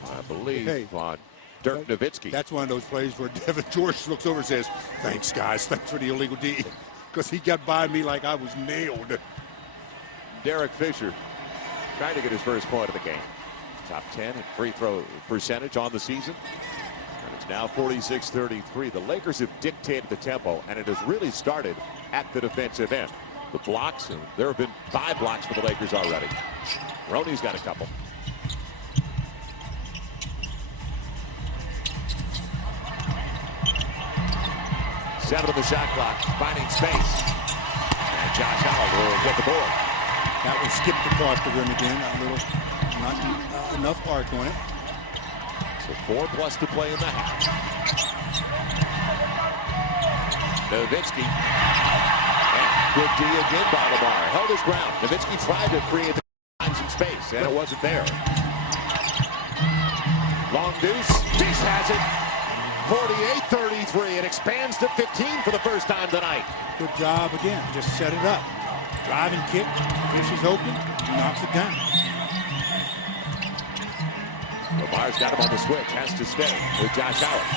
I believe, on Dirk Nowitzki. That's one of those plays where Devin George looks over and says, thanks, guys. Thanks for the illegal D. Because he got by me like I was nailed. Derek Fisher trying to get his first point of the game. Top 10 in free throw percentage on the season. And it's now 46-33. The Lakers have dictated the tempo, and it has really started at the defensive end. The blocks, and there have been 5 blocks for the Lakers already. Roney's got a couple. Seven on the shot clock, finding space. And Josh Howard will get the board. That one skipped across the rim again. A little, not enough arc on it. So 4+ to play in the half. Nowitzki. And good D again by Lamar. Held his ground. Nowitzki tried to create some space, and it wasn't there. Long deuce. Fish has it. 48-33. It expands to 15 for the first time tonight. Good job again. Just set it up. Drive and kick. Fish is open. Knocks it down. Lamar's got him on the switch. Has to stay with Josh Howard.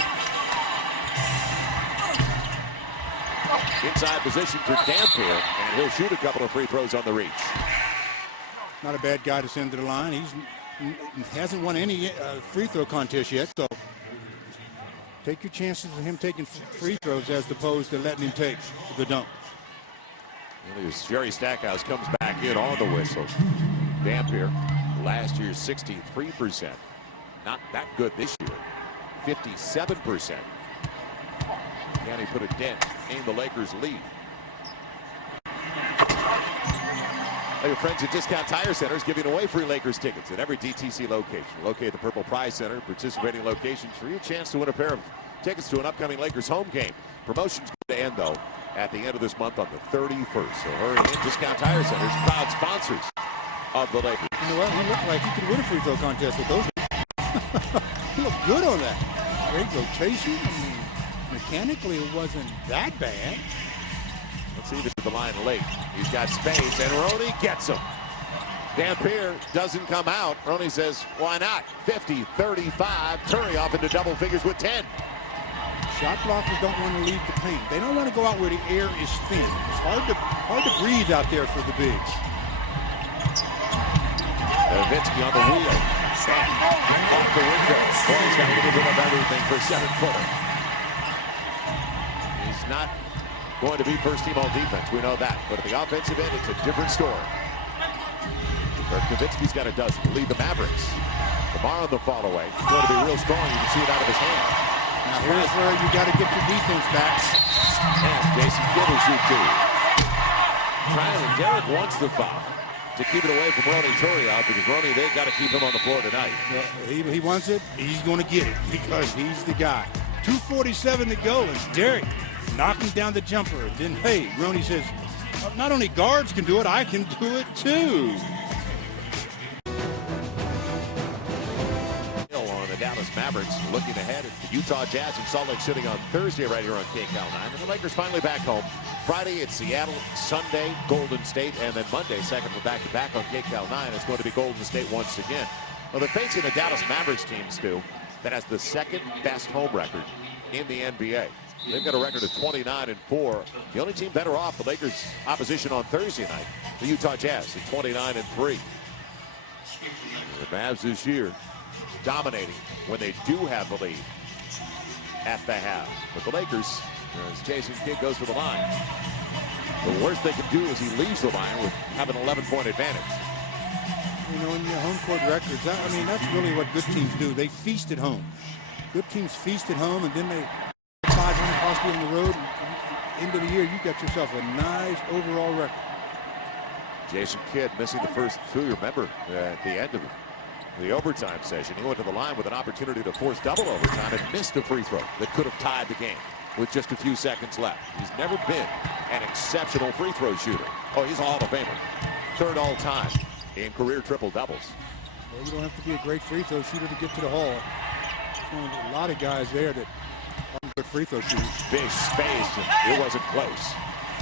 Inside position for Dampier, and he'll shoot a couple of free throws on the reach. Not a bad guy to send to the line. He hasn't won any free throw contest yet, so take your chances of him taking free throws as opposed to letting him take the dunk. Well, Jerry Stackhouse comes back in on the whistle. Dampier, last year 63%. Not that good this year. 57%. Can he put a dent in the Lakers' lead? Hey, your friends at Discount Tire Center is giving away free Lakers tickets at every DTC location. Locate the Purple Prize Center, participating locations for your chance to win a pair of tickets to an upcoming Lakers home game. Promotions going to end, though, at the end of this month on the 31st. So hurry in. Discount Tire Center's proud sponsors of the Lakers. You know what? He looked like he could win a free throw contest with those. He looked good on that. Great rotation. I mean, mechanically, it wasn't that bad. Let's see this at the line late. He's got space, and Roney gets him. Dampier doesn't come out. Roney says, why not? 50-35. Turiaf into double figures with 10. Shot blockers don't want to leave the paint. They don't want to go out where the air is thin. It's hard to breathe out there for the bigs. Nowitzki on the wheel. Off the window. Boy's got a little bit of everything for a 7-footer. He's not going to be first team all defense. We know that. But at the offensive end, it's a different story. Nowitzki's got a dozen to lead the Mavericks. Lamar on the fall away. He's going to be real strong. You can see it out of his hand. Now here's where you got to get your defense back. And Jason Kidd will shoot 2. Trying, Derek wants the foul to keep it away from Roney Turiaf, because Roney, they've got to keep him on the floor tonight. Well, he wants it. He's going to get it because he's the guy. 2:47 to go, and Derek knocking down the jumper. And then, hey, Roney says, not only guards can do it, I can do it too. On the Dallas Mavericks, looking ahead at the Utah Jazz in Salt Lake City on Thursday right here on KCAL 9. And the Lakers finally back home. Friday it's Seattle, Sunday Golden State, and then Monday, second for back-to-back on KCAL 9. It's going to be Golden State once again. Well, they're facing the Dallas Mavericks team, Stu, that has the second best home record in the NBA. They've got a record of 29-4. The only team better off the Lakers' opposition on Thursday night, the Utah Jazz, at 29-3. The Mavs this year dominating when they do have the lead at the half. But the Lakers, as Jason Kidd goes to the line, the worst they can do is he leaves the line with having an 11-point advantage. You know, in your home court records, I mean, that's really what good teams do. They feast at home. Good teams feast at home, and then they 500 possibly on the road. End of the year, you got yourself a nice overall record. Jason Kidd missing the first two. Remember, at the end of the overtime session, he went to the line with an opportunity to force double overtime and missed a free throw that could have tied the game. with just a few seconds left. He's never been an exceptional free throw shooter. Oh, he's a Hall of Famer. Third all time in career triple doubles. Well, you don't have to be a great free throw shooter to get to the hole. There's a lot of guys there that are good free throw shooters. Big space. It wasn't close.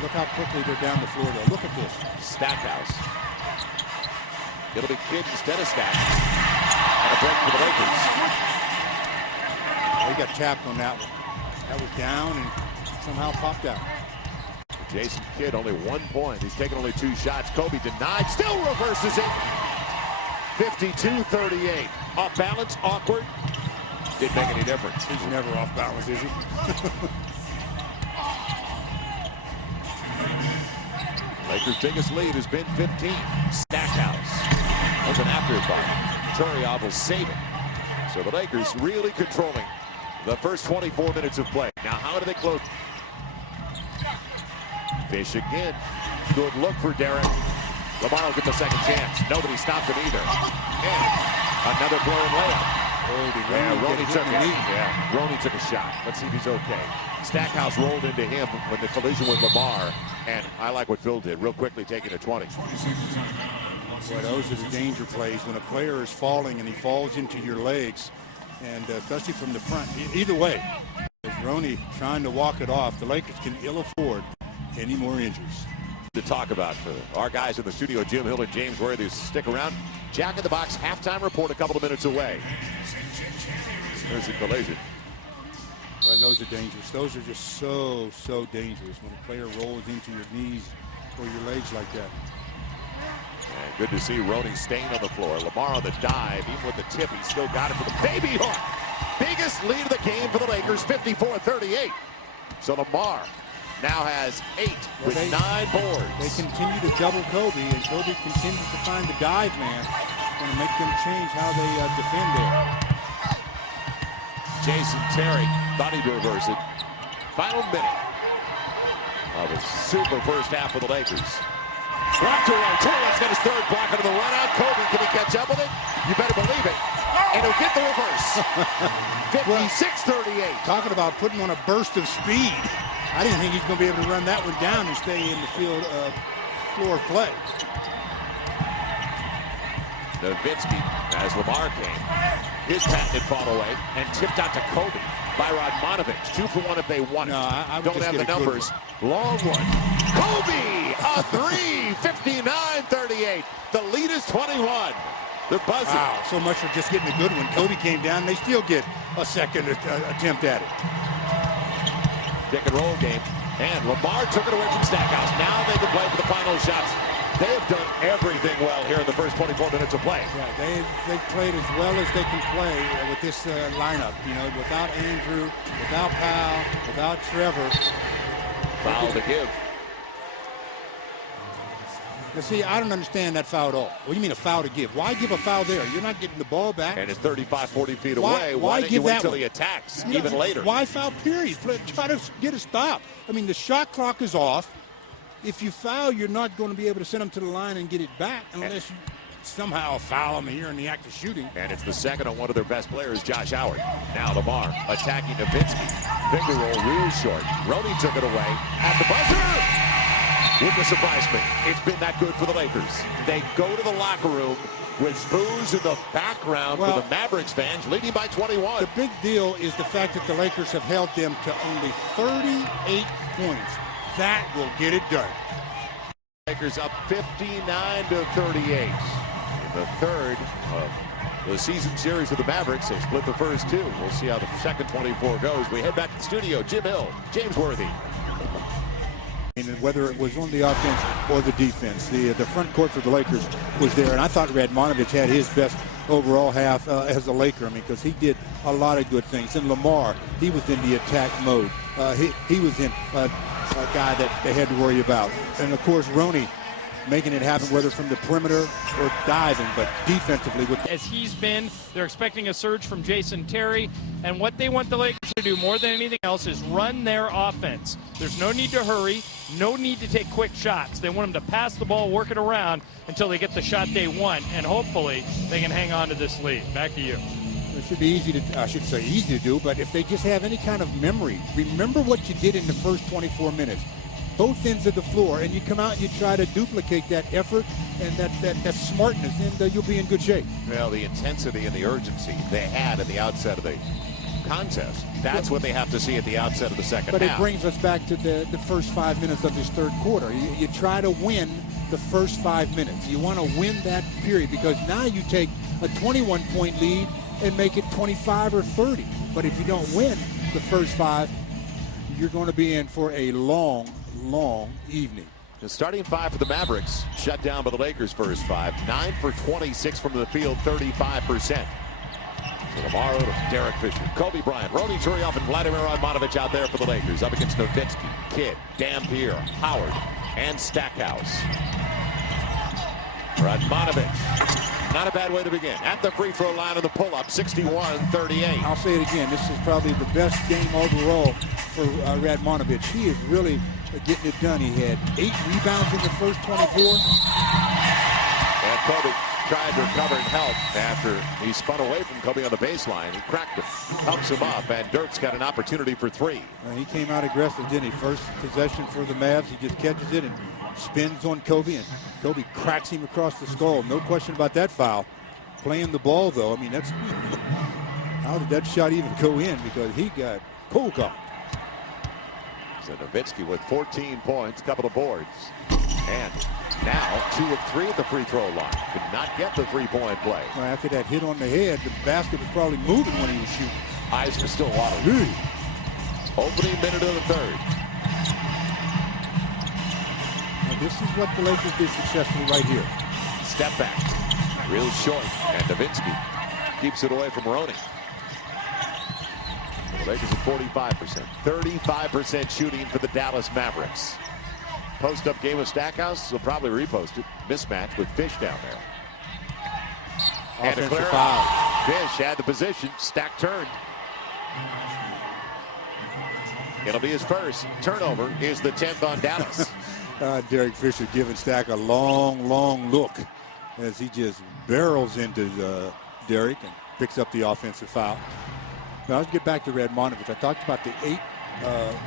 Look how quickly they're down the floor, though. Look at this. Stackhouse. It'll be Kidd instead of Stack. And a break for the Lakers. Oh, he got tapped on that one. That was down and somehow popped out. Jason Kidd only 1 point. He's taken only 2 shots. Kobe denied. Still reverses it. 52-38. Off balance, awkward. Didn't make any difference. He's never off balance, is he? Lakers' biggest lead has been 15. Stackhouse was an afterthought. Turiaf will save it. So the Lakers really controlling the first 24 minutes of play. Now, how do they close? Fish again. Good look for Derek. Lamar will get the second chance. Nobody stopped him either. And another blowing layup. Roney took it. Yeah, Roney took a shot. Let's see if he's okay. Stackhouse rolled into him when the collision with Lamar. And I like what Phil did, real quickly taking a 20. Boy, those are the danger plays when a player is falling and he falls into your legs, and especially from the front. Either way, as Roney trying to walk it off, the Lakers can ill afford any more injuries. To talk about for our guys in the studio, Jim Hill and James Worthy, stick around. Jack in the Box halftime report a couple of minutes away. There's the collision. Well, those are dangerous. Those are just so dangerous when a player rolls into your knees or your legs like that. And good to see Roney staying on the floor. Lamar on the dive, even with the tip, he still got it for the baby hook. Biggest lead of the game for the Lakers, 54-38. So Lamar now has 8 with 9 boards. They continue to double Kobe, and Kobe continues to find the dive man and make them change how they defend there. Jason Terry thought he'd reverse it. Final minute of a super first half for the Lakers. Blocked away. Turiaf's got his third block into the run out. Kobe, can he catch up with it? You better believe it. And he'll get the reverse. 56-38. Talking about putting on a burst of speed. I didn't think he's going to be able to run that one down and stay in the field floor of play. Nowitzki, as Lamar came, his patented fall away and tipped out to Kobe by Radmanovic. 2 for 1 if they won it. No, I don't have the numbers. Long one. Kobe, a 3, 59-38. The lead is 21. They're buzzing. Wow, so much for just getting a good one. Kobe came down, and they still get a second attempt at it. Pick and roll game. And Lamar took it away from Stackhouse. Now they can play for the final shots. They have done everything well here in the first 24 minutes of play. Yeah, they've played as well as they can play with this lineup. You know, without Andrew, without Powell, without Trevor. Foul to give. Now, see, I don't understand that foul at all. What do you mean a foul to give? Why give a foul there? You're not getting the ball back. And it's 35, 40 feet away. Why don't you wait until he attacks, even later? Why foul, period? Try to get a stop. I mean, the shot clock is off. If you foul, you're not going to be able to send them to the line and get it back unless you somehow foul them here in the act of shooting. And it's the second on one of their best players, Josh Howard. Now Lamar attacking Nowitzki. Finger roll real short. Roney took it away at the buzzer. Wouldn't surprise me. It's been that good for the Lakers. They go to the locker room with boos in the background for the Mavericks fans, leading by 21. The big deal is the fact that the Lakers have held them to only 38 points. That will get it done. Lakers up 59-38 in the third of the season series of the Mavericks. They split the first 2. We'll see how the second 24 goes. We head back to the studio. Jim Hill, James Worthy. And whether it was on the offense or the defense, the front court for the Lakers was there, and I thought Radmanovic had his best overall half as a Laker. I mean, because he did a lot of good things. And Lamar, he was in the attack mode. He was in a guy that they had to worry about. And of course, Roney making it happen, whether from the perimeter or diving, but defensively. As he's been, they're expecting a surge from Jason Terry, and what they want the Lakers to do more than anything else is run their offense. There's no need to hurry, no need to take quick shots. They want them to pass the ball, work it around until they get the shot they want, and hopefully they can hang on to this lead. Back to you. should be easy to, I should say easy to do, but if they just have any kind of memory, remember what you did in the first 24 minutes. Both ends of the floor, and you come out and you try to duplicate that effort and that smartness, and you'll be in good shape. Well, the intensity and the urgency they had at the outset of the contest, that's what they have to see at the outset of the second half. But it brings us back to the first 5 minutes of this third quarter. You try to win the first 5 minutes. You want to win that period, because now you take a 21-point lead and make it 25 or 30. But if you don't win the first 5, you're going to be in for a long evening. The starting 5 for the Mavericks shut down by the Lakers' first 5. 9 for 26 from the field, 35%. So Lamar Odom, Derek Fisher, Kobe Bryant, Rony Turiaf, and Vladimir Radmanovic out there for the Lakers. Up against Nowitzki, Kidd, Dampier, Howard, and Stackhouse. Radmanovic, not a bad way to begin. At the free throw line of the pull-up, 61-38. I'll say it again. This is probably the best game overall for Radmanovic. He is really getting it done. He had 8 rebounds in the first 24. And Kobe tried to recover and help after he spun away from Kobe on the baseline. He cracked him, helps him up, and Dirk's got an opportunity for 3. Well, he came out aggressive, didn't he? First possession for the Mavs. He just catches it and spins on Kobe, and Kobe cracks him across the skull. No question about that foul. Playing the ball, though, I mean, that's how did that shot even go in? Because he got cold caught. So Nowitzki with 14 points, couple of boards. And now 2 of 3 at the free throw line. Could not get the 3-point play. Well, after that hit on the head, the basket was probably moving when he was shooting. Eyes were still watering. Opening minute of the third. Now, this is what the Lakers did successfully right here. Step back. Real short. And Nowitzki keeps it away from Rony. The Lakers at 45%. 35% shooting for the Dallas Mavericks. Post-up game with Stackhouse. Will probably repost it. Mismatch with Fish down there. And a clear foul. Fish had the position. Stack turned. It'll be his first. Turnover is the 10th on Dallas. Derek Fisher giving Stack a long look as he just barrels into Derek and picks up the offensive foul. Now let's get back to Radmanovic. I talked about the 8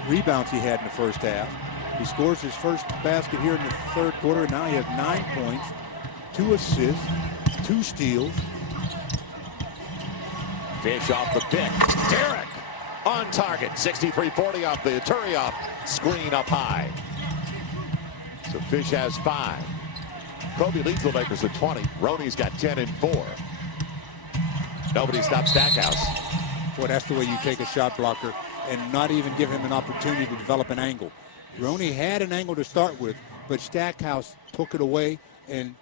rebounds he had in the first half. He scores his first basket here in the third quarter, and now he has 9 points, 2 assists, 2 steals. Fish off the pick. Derek on target. 63-40 off the Turiaf screen up high. So Fish has 5. Kobe leads the Lakers with 20. Rony's got 10 and 4. Nobody stops Stackhouse. Boy, that's the way you take a shot blocker and not even give him an opportunity to develop an angle. Rony had an angle to start with, but Stackhouse took it away and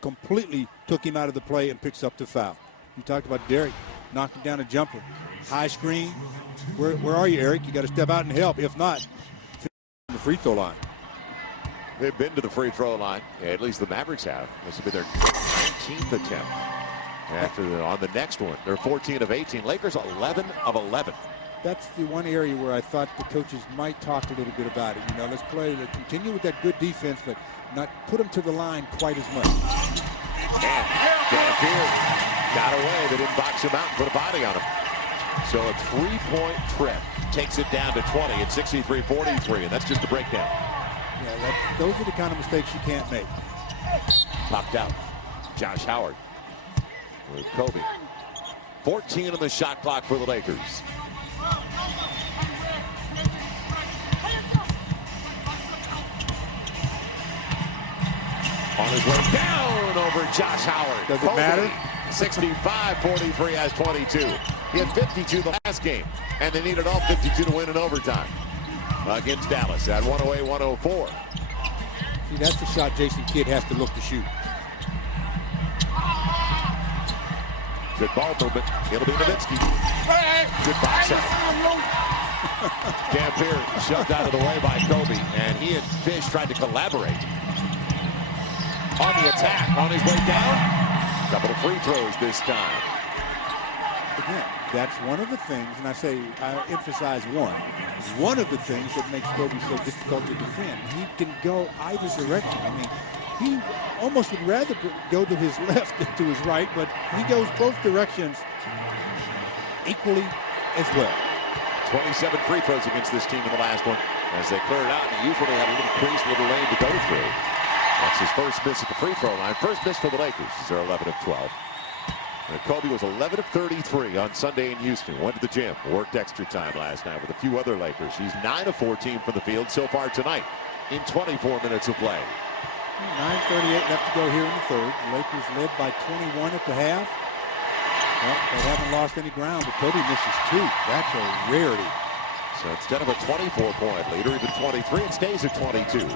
completely took him out of the play and picks up the foul. You talked about Derek knocking down a jumper. High screen. Where are you, Eric? You got to step out and help. If not, the free throw line. They've been to the free throw line. Yeah, at least the Mavericks have. This will be their 19th attempt. On the next one, they're 14 of 18. Lakers 11 of 11. That's the one area where I thought the coaches might talk a little bit about it. You know, let's continue with that good defense, but not put them to the line quite as much. And Dampier got away. They didn't box him out and put a body on him. So a 3-point trip takes it down to 20 at 63-43, and that's just a breakdown. Yeah, those are the kind of mistakes you can't make. Popped out. Josh Howard with Kobe. 14 on the shot clock for the Lakers. On his way down over Josh Howard. Does it matter? 65-43 has 22. He had 52 the last game, and they needed all 52 to win in overtime against Dallas at 108-104. See, that's the shot Jason Kidd has to look to shoot. Good ball movement. It'll be Nowitzki. Good box out. Dampier shoved out of the way by Kobe, and he and Fish tried to collaborate. On the attack, on his way down. Couple of free throws this time. Again, that's one of the things, and I emphasize one of the things that makes Kobe so difficult to defend. He can go either direction. I mean, he almost would rather go to his left than to his right, but he goes both directions equally as well. 27 free throws against this team in the last one. As they clear it out, and usually had a little crease, a little lane to go through. That's his first miss at the free throw line. First miss for the Lakers. They're 11 of 12. And Kobe was 11 of 33 on Sunday in Houston. Went to the gym, worked extra time last night with a few other Lakers. He's 9 of 14 from the field so far tonight in 24 minutes of play. 9:38 left to go here in the third. The Lakers led by 21 at the half. Well, they haven't lost any ground, but Kobe misses 2. That's a rarity. So instead of a 24-point lead, or even 23, it stays at 22.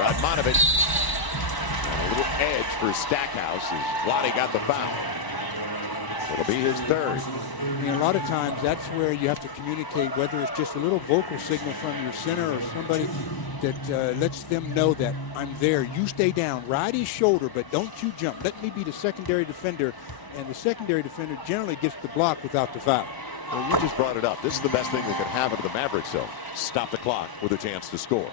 Radmanovic. And a little edge for Stackhouse as Lottie got the foul. It'll be his third. I mean, a lot of times that's where you have to communicate, whether it's just a little vocal signal from your center or somebody that lets them know that I'm there. You stay down, ride his shoulder, but don't you jump. Let me be the secondary defender. And the secondary defender generally gets the block without the foul. Well, you just brought it up. This is the best thing that could happen to the Mavericks, though. Stop the clock with a chance to score.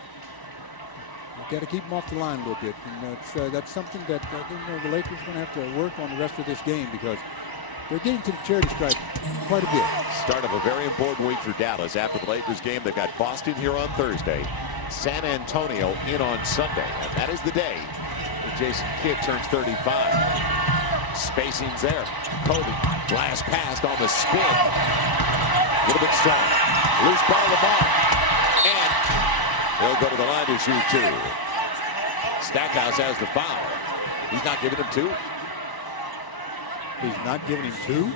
You've got to keep them off the line a little bit. And that's something that the Lakers are going to have to work on the rest of this game, because they're getting to the charity stripe quite a bit. Start of a very important week for Dallas. After the Lakers game, they've got Boston here on Thursday, San Antonio in on Sunday. And that is the day that Jason Kidd turns 35. Spacing's there. Kobe, last pass on the spin. A little bit strong. Loose ball, Lamar. And he'll go to the line to shoot 2. Stackhouse has the foul. He's not giving him 2. He's not giving him 2.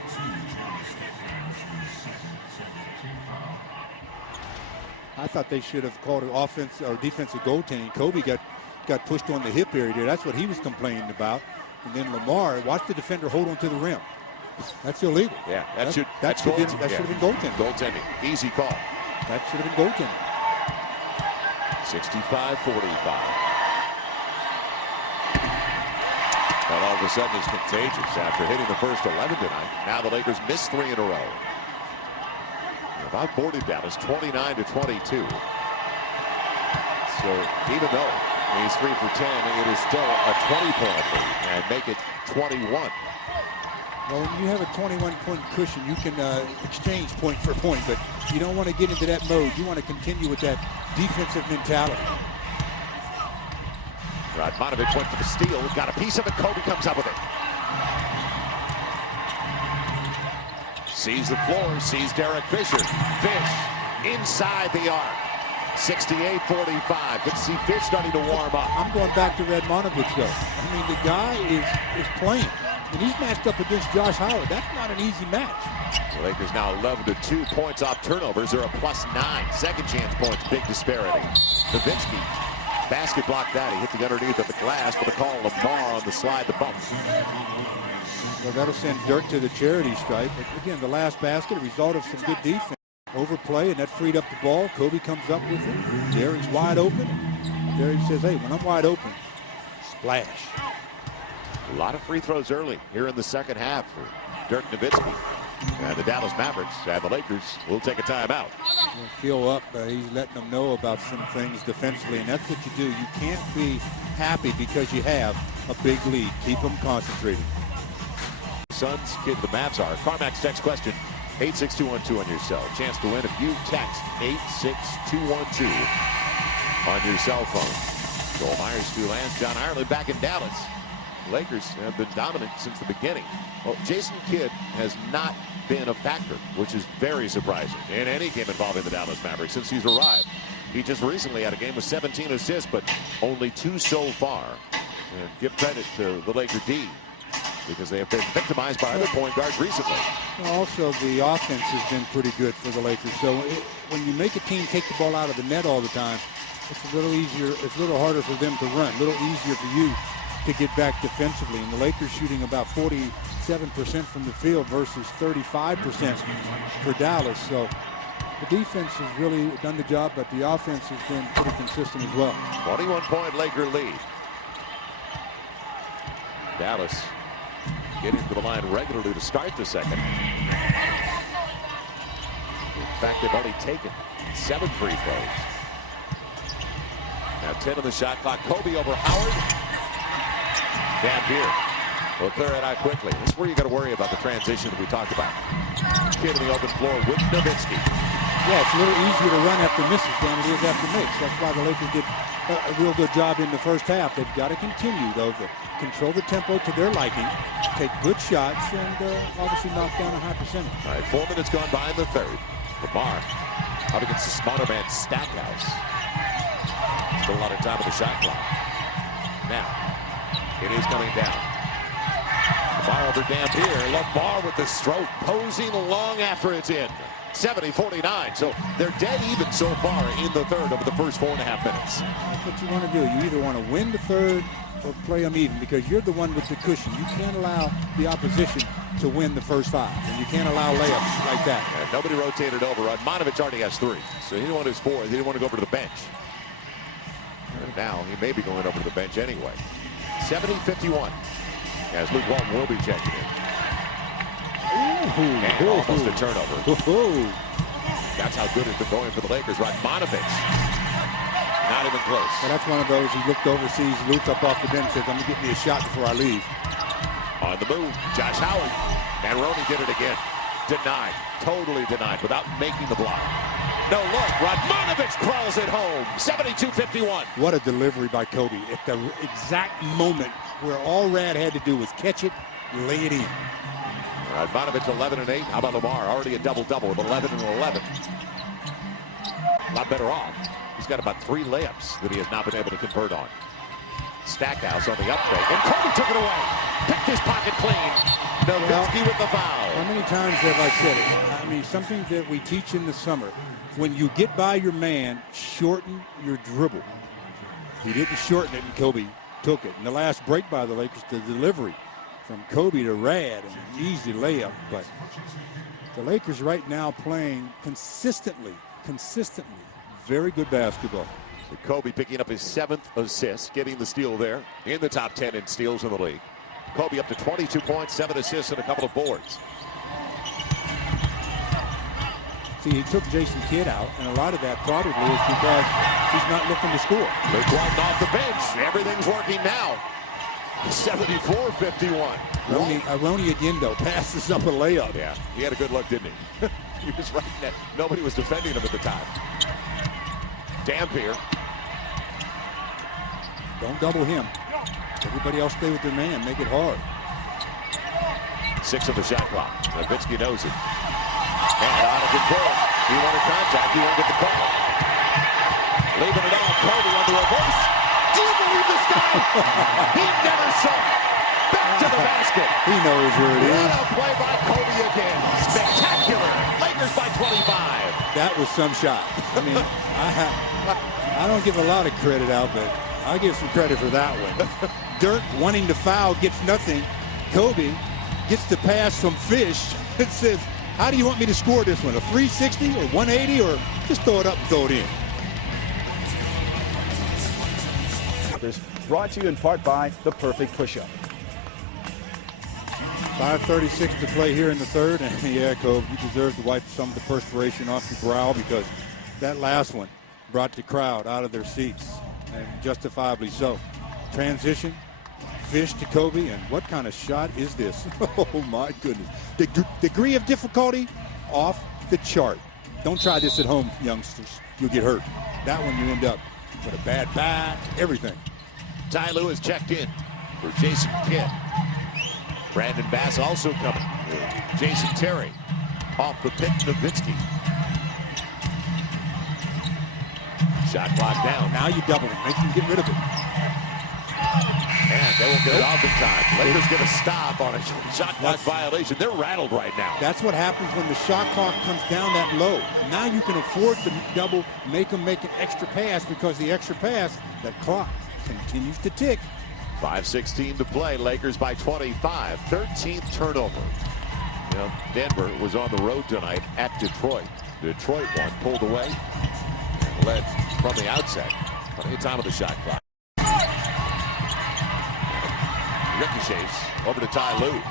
I thought they should have called it offense or defensive goaltending. Kobe got pushed on the hip area there. That's what he was complaining about. And then Lamar, watch the defender hold on to the rim. That's illegal. Yeah, that should have been goaltending. Goaltending. Easy call. That should have been goaltending. 65-45. But all of a sudden it's contagious after hitting the first 11 tonight. Now the Lakers miss 3 in a row. They've outboarded Dallas 29-22. So even though he's 3 for 10, it is still a 20-point lead, and make it 21. Well, when you have a 21-point cushion, you can exchange point for point, but you don't want to get into that mode. You want to continue with that defensive mentality. Radmanovic went for the steal, got a piece of it. Kobe comes up with it. Sees the floor, sees Derek Fisher. Fish inside the arc. 68-45. Good to see Fish starting to warm up. I'm going back to Radmanovic, though. I mean, the guy is playing. And he's matched up against Josh Howard. That's not an easy match. The Lakers now 11-2 points off turnovers. They're a +9. Second chance points, big disparity. Nowitzki, basket blocked that. He hit the underneath of the glass, but a call Lamar on the slide, the bump. Well, that'll send Dirk to the charity stripe. But again, the last basket, a result of some good defense. Overplay, and that freed up the ball. Kobe comes up with it. Derek's wide open. Derek says, hey, when I'm wide open, splash. A lot of free throws early here in the second half for Dirk Nowitzki. And the Dallas Mavericks and the Lakers will take a timeout. Well, feel up. He's letting them know about some things defensively, and that's what you do. You can't be happy because you have a big lead. Keep them concentrated. Suns, kid, the Mavs are. Carmack's text question, 86212 on your cell. Chance to win if you text 86212 on your cell phone. Joel Myers, Stu Lance, John Ireland back in Dallas. Lakers have been dominant since the beginning. Well, Jason Kidd has not been a factor, which is very surprising in any game involving the Dallas Mavericks since he's arrived. He just recently had a game with 17 assists, but only 2 so far. And give credit to the Laker D, because they have been victimized by other point guards recently. Also, the offense has been pretty good for the Lakers. So when you make a team take the ball out of the net all the time, it's a little easier. It's a little harder for them to run. A little easier for you to get back defensively. And the Lakers shooting about 47% from the field versus 35% for Dallas. So the defense has really done the job, but the offense has been pretty consistent as well. 21-point Laker lead. Dallas getting to the line regularly to start the second. In fact, they've only taken 7 free throws. Now 10 on the shot clock. Kobe over Howard. Dampier We'll clear it out quickly. This is where you got to worry about the transition that we talked about. Kid in the open floor with Nowitzki. Yeah, it's a little easier to run after misses than it is after makes. That's why the Lakers did a real good job in the first half. They've got to continue, though, to control the tempo to their liking, take good shots, and obviously knock down a high percentage. All right, 4 minutes gone by in the third. Lamar up against the smaller man Stackhouse. Still a lot of time on the shot clock. Now, it is coming down. Lamar over Dampier. Lamar with the stroke, posing long after it's in. 70-49. So they're dead even so far in the third over the first 4.5 minutes. That's what you want to do. You either want to win the third or play them even, because you're the one with the cushion. You can't allow the opposition to win the first 5, and you can't allow layups like that. And nobody rotated over. Radmanovic already has 3, so he didn't want his 4th. He didn't want to go over to the bench. And now he may be going over to the bench anyway. 70-51. As Luke Walton will be checking in. And almost a turnover. That's how good it's been going for the Lakers. Radmanovic. Not even close. Well, that's one of those. He looked overseas, Luke up off the bench, says, "I'm going to get me a shot before I leave." On the move, Josh Howard. And Roney did it again. Denied. Totally denied without making the block. No look. Radmanovic crawls it home. 72-51. What a delivery by Kobe at the exact moment where all Rad had to do was catch it, lay it in. Radmanovic 11 and 8. How about Lamar? Already a double-double with 11 and 11. A lot better off. He's got about 3 layups that he has not been able to convert on. Stackhouse on the upgrade. And Kobe took it away. Picked his pocket clean. Nowitzki with the foul. How many times have I said it? I mean, something that we teach in the summer. When you get by your man, shorten your dribble. He didn't shorten it, and Kobe took it. In the last break by the Lakers, the delivery from Kobe to Rad, and an easy layup. But the Lakers right now playing consistently, very good basketball. So Kobe picking up his 7th assist, getting the steal there in the top 10 in steals in the league. Kobe up to 22 points, 7 assists, and a couple of boards. See, he took Jason Kidd out, and a lot of that probably is because he's not looking to score. Luke Walton off the bench. Everything's working now. 74-51. Roney again, though, passes up a layup. Yeah, he had a good look, didn't he? He was right in that. Nobody was defending him at the time. Dampier. Don't double him. Everybody else stay with their man. Make it hard. 6 on the shot clock. Nowitzki knows it. And out of control. He wanted contact. He won't get the call. Leaving it off. Kobe on the reverse. Do you believe this guy? He never saw it. Back to the basket. He knows where it is. What a play by Kobe again. Spectacular. Lakers by 25. That was some shot. I mean, I don't give a lot of credit out, but I'll give some credit for that one. Dirk wanting to foul gets nothing. Kobe gets the pass from Fish. It says, how do you want me to score this one? A 360 or 180, or just throw it up and throw it in? Brought to you in part by The Perfect Push-Up. 5:36 to play here in the third, and yeah, Kobe, you deserve to wipe some of the perspiration off your brow, because that last one brought the crowd out of their seats, and justifiably so. Transition, Fish to Kobe, and what kind of shot is this? Oh my goodness. The degree of difficulty off the chart. Don't try this at home, youngsters. You'll get hurt. That one you end up with a bad back, everything. Ty Lue checked in for Jason Kidd. Brandon Bass also coming. Jason Terry off the pick. Nowitzki. Shot clock down. Now you double it. Make them get rid of it. And they won't get it off in time. Lakers get a stop on a shot clock violation. They're rattled right now. That's what happens when the shot clock comes down that low. Now you can afford to double, make them make an extra pass, because the extra pass, that clock continues to tick. 5:16 to play. Lakers by 25. 13th turnover. You know, Denver was on the road tonight at Detroit. Detroit won, pulled away, and led from the outset. Plenty of time on the shot clock. Ricochets over to Ty Lue.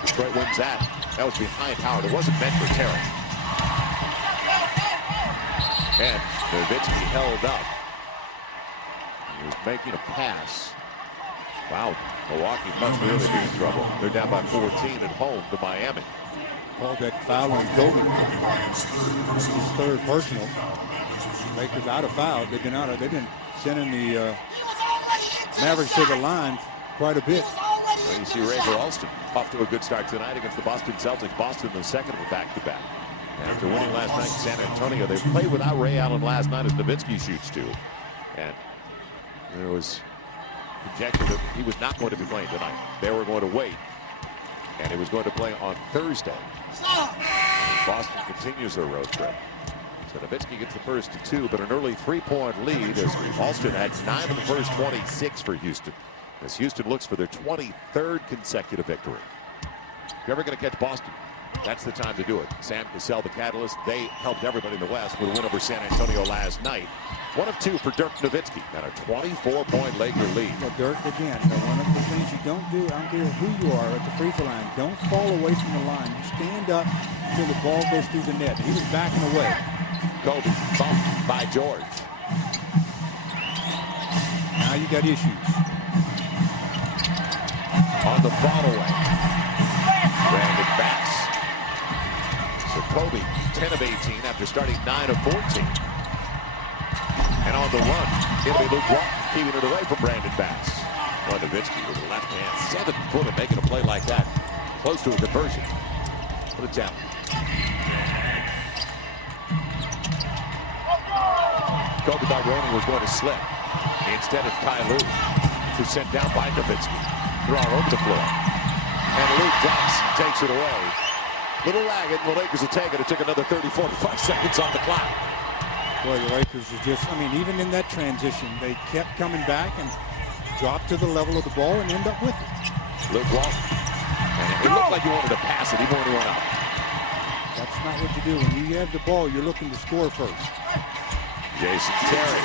Detroit wins that. That was behind Howard. It wasn't meant for Terry. And Nowitzki held up. He was making a pass Wow, Milwaukee must really be in trouble. They're down by 14 at home to Miami. Called that foul on Kobe. That's his third personal. Lakers out of foul. They've been sending the Mavericks to the line quite a bit. Well, you see Rafer Alston off to a good start tonight against the Boston Celtics. Boston the second of a back-to-back. After winning last night in San Antonio, they played without Ray Allen last night as Nowitzki shoots two. And there was conjecture that he was not going to be playing tonight. They were going to wait. And he was going to play on Thursday. And Boston continues their road trip. So Nowitzki gets the first to two, but an early three-point lead as Alston had 9 of the first 26 for Houston. As Houston looks for their 23rd consecutive victory. If you're ever going to catch Boston, that's the time to do it. Sam Cassell, the catalyst. They helped everybody in the West with a win over San Antonio last night. 1 of 2 for Dirk Nowitzki and a 24-point Laker lead. Well, Dirk, again, one of the things you don't do, I don't care who you are at the free throw line, don't fall away from the line. You stand up until the ball goes through the net. He was backing away. Kobe bumped by George. Now you got issues. On the fall away, Brandon Bass. So Kobe, 10 of 18 after starting 9 of 14. And on the run, it'll be Luke Walton keeping it away from Brandon Bass. Nowitzki with the left hand, 7-footer making a play like that. Close to a conversion. What a talent. Kobe thought Roning was going to slip. Instead, it's Ty Lue, who's sent down by Nowitzki. They're all over the floor. And Luke drops, takes it away. Little ragged, the Lakers will take it. It took another 30, 45 seconds off the clock. Boy, the Lakers are just, I mean, even in that transition, they kept coming back and dropped to the level of the ball and end up with it. Luke Walton. And it looked like he wanted to pass it. He wanted to run out. That's not what you do. When you have the ball, you're looking to score first. Jason Terry.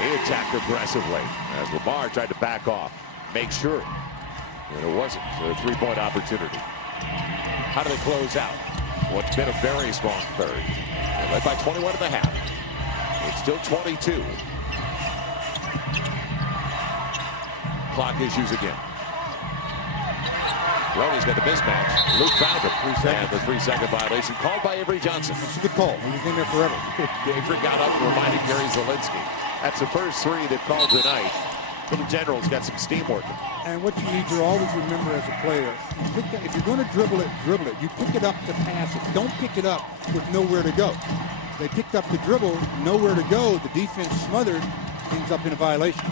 He attacked aggressively as Lamar tried to back off. Make sure that it wasn't a three-point opportunity. How do they close out what's been a very strong third? They're led by 21 and a half. It's still 22. Clock issues again. Roney's got the mismatch. Luke found him. And the 3-second violation called by Avery Johnson. It's a good call. He was in there forever. Avery got up and reminded Gary Zielinski. That's the first 3 they've called tonight. So the General's got some steam working. And what you need to always remember as a player, if you're going to dribble it, dribble it. You pick it up to pass it. Don't pick it up with nowhere to go. They picked up the dribble, nowhere to go. The defense smothered, ends up in a violation.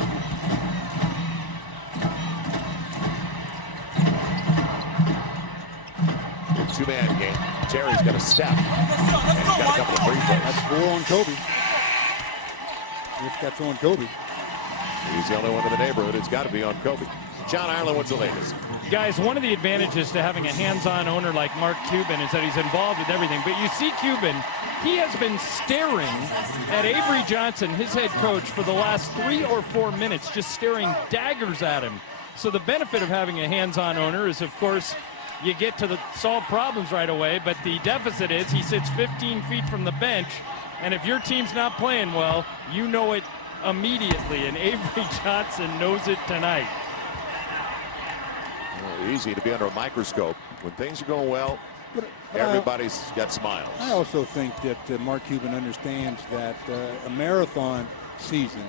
Two-man game. Terry's got a step. And he's got a couple of free throws. That's 4 on Kobe. If that's on Kobe. He's the only one in the neighborhood. It's got to be on Kobe. John Ireland, what's the latest? Guys, one of the advantages to having a hands-on owner like Mark Cuban is that he's involved with everything. But you see Cuban, he has been staring at Avery Johnson, his head coach, for the last 3 or 4 minutes, just staring daggers at him. So the benefit of having a hands-on owner is, of course, you get to solve problems right away. But the deficit is he sits 15 feet from the bench, and if your team's not playing well, you know it immediately, and Avery Johnson knows it tonight. Well, easy to be under a microscope. When things are going well, everybody's got smiles. I also think that Mark Cuban understands that a marathon season,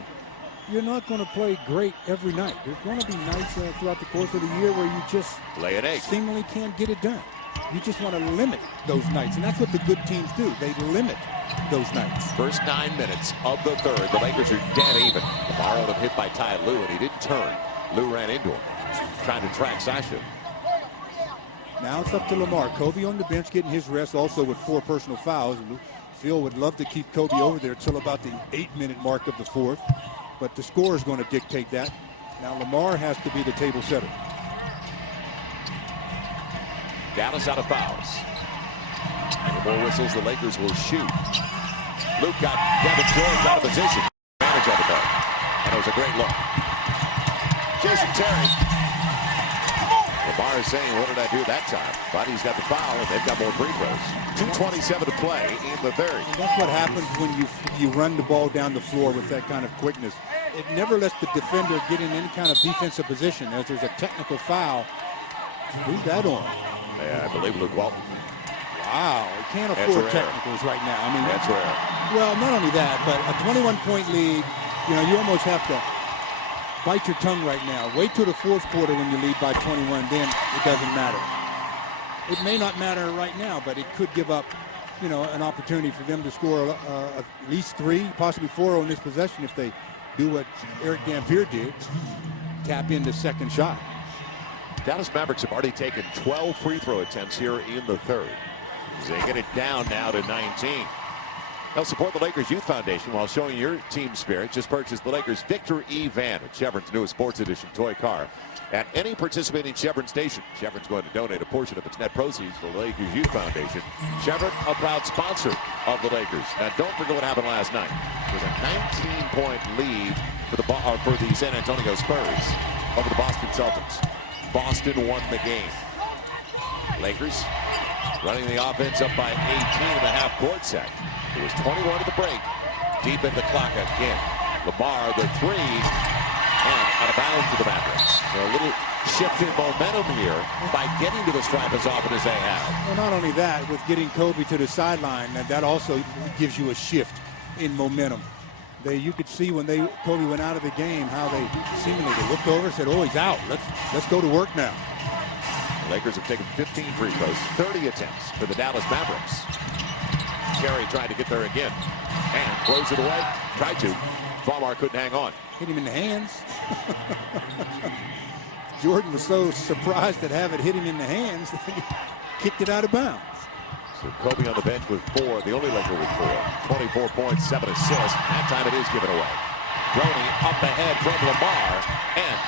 you're not going to play great every night. There's going to be nights throughout the course of the year where you just lay an egg. Seemingly can't get it done. You just want to limit those nights, and that's what the good teams do. They limit those nights. First 9 minutes of the third, the Lakers are dead even. Lamar Odom hit by Ty Lue, and he didn't turn. Lue ran into him, trying to track Sasha. Now it's up to Lamar. Kobe on the bench getting his rest, also with 4 personal fouls. And Phil would love to keep Kobe over there till about the 8-minute mark of the fourth, but the score is going to dictate that. Now Lamar has to be the table setter. Dallas out of fouls. And the more whistles, the Lakers will shoot. Luke got Kevin George out of position. Advantage of it, though. And it was a great look. Jason Terry. Lamar is saying, what did I do that time? But he's got the foul, and they've got more free throws. 2:27 to play in the third. And that's what happens when you run the ball down the floor with that kind of quickness. it never lets the defender get in any kind of defensive position. As there's a technical foul. Who's that on? Yeah, I believe Luke Walton. Wow, he can't afford technicals right now. I mean, that's rare. Well, not only that, but a 21-point lead, you know, you almost have to bite your tongue right now. Wait till the fourth quarter when you lead by 21, then it doesn't matter. It may not matter right now, but it could give up, you know, an opportunity for them to score at least 3, possibly 4 on this possession if they do what Eric Dampier did, tap into second shot. Dallas Mavericks have already taken 12 free throw attempts here in the third. They get it down now to 19. Help support the Lakers Youth Foundation while showing your team spirit. Just purchase the Lakers Victor E Van, Chevron's newest sports edition toy car, at any participating Chevron station. Chevron's going to donate a portion of its net proceeds to the Lakers Youth Foundation. Chevron, a proud sponsor of the Lakers. Now, don't forget what happened last night. It was a 19-point lead for the San Antonio Spurs over the Boston Celtics. Boston won the game. Lakers running the offense up by 18.5 court set. It was 21 at the break. Deep in the clock again. Lamar, the 3, and out of bounds to the Mavericks. So a little shift in momentum here by getting to the stripe as often as they have. Well, not only that, with getting Kobe to the sideline, that also gives you a shift in momentum. You could see when Kobe went out of the game how they seemingly looked over and said, "Oh, he's out. Let's go to work now." The Lakers have taken 15 free throws, 30 attempts for the Dallas Mavericks. Terry tried to get there again and throws it away. Tried to. Farmar couldn't hang on. Hit him in the hands. Jordan was so surprised at having it hit him in the hands that he kicked it out of bounds. So Kobe on the bench with 4, the only Laker with 4. 24 points, 7 assists. That time it is given away. Roney up ahead from Lamar, and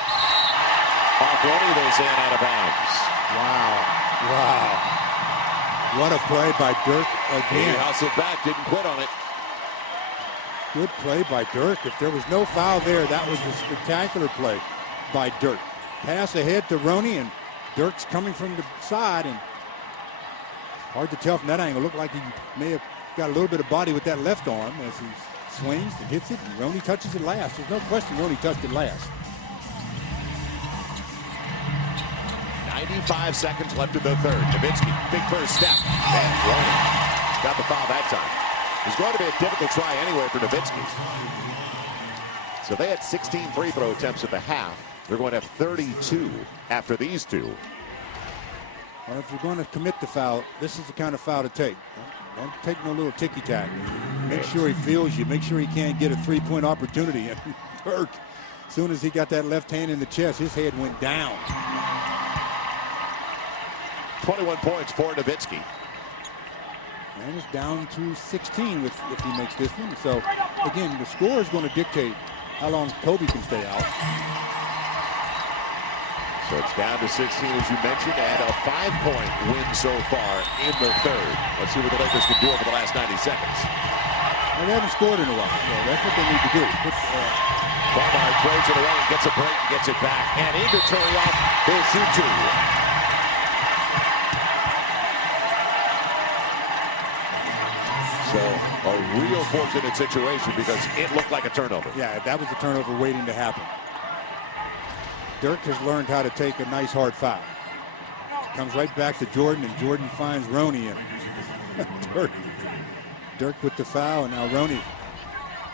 off Roney, they say out of bounds. Wow. What a play by Dirk again. He hustled back, didn't quit on it. Good play by Dirk. If there was no foul there, that was a spectacular play by Dirk. Pass ahead to Roney, and Dirk's coming from the side, and hard to tell from that angle. Looked like he may have got a little bit of body with that left arm as he swings and hits it, and Roney touches it last. There's no question Roney touched it last. 95 seconds left in the third. Nowitzki, big first step. And Roney got the foul that time. It's going to be a difficult try anyway for Nowitzki. So they had 16 free throw attempts at the half. They're going to have 32 after these 2. Well, if you're going to commit the foul, this is the kind of foul to take. Don't take no little ticky-tack. Make sure he feels you. Make sure he can't get a 3-point opportunity. And Dirk, as soon as he got that left hand in the chest, his head went down. 21 points for Nowitzki. And it's down to 16 if he makes this one. So, again, the score is going to dictate how long Kobe can stay out. So it's down to 16, as you mentioned, and a 5-point win so far in the third. Let's see what the Lakers can do over the last 90 seconds. And they haven't scored in a while, so that's what they need to do. Farmar throws it away and gets a break and gets it back. And into Turiaf, he'll shoot 2. So a real fortunate situation because it looked like a turnover. Yeah, that was a turnover waiting to happen. Dirk has learned how to take a nice hard foul. Comes right back to Jordan, and Jordan finds Roney. And Dirk with the foul, and now Roney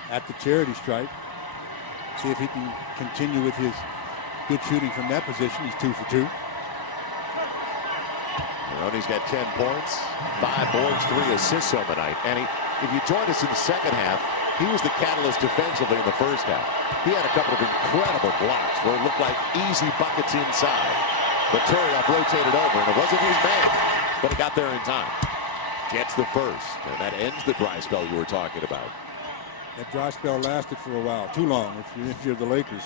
at the charity stripe. See if he can continue with his good shooting from that position. He's 2 for 2. Roney's got 10 points, 5 boards, 3 assists on the night. And if you joined us in the second half, he was the catalyst defensively in the first half. He had a couple of incredible blocks where it looked like easy buckets inside. But Turiaf rotated over, and it wasn't his man, but he got there in time. Gets the first, and that ends the dry spell you were talking about. That dry spell lasted for a while, too long if you're the Lakers.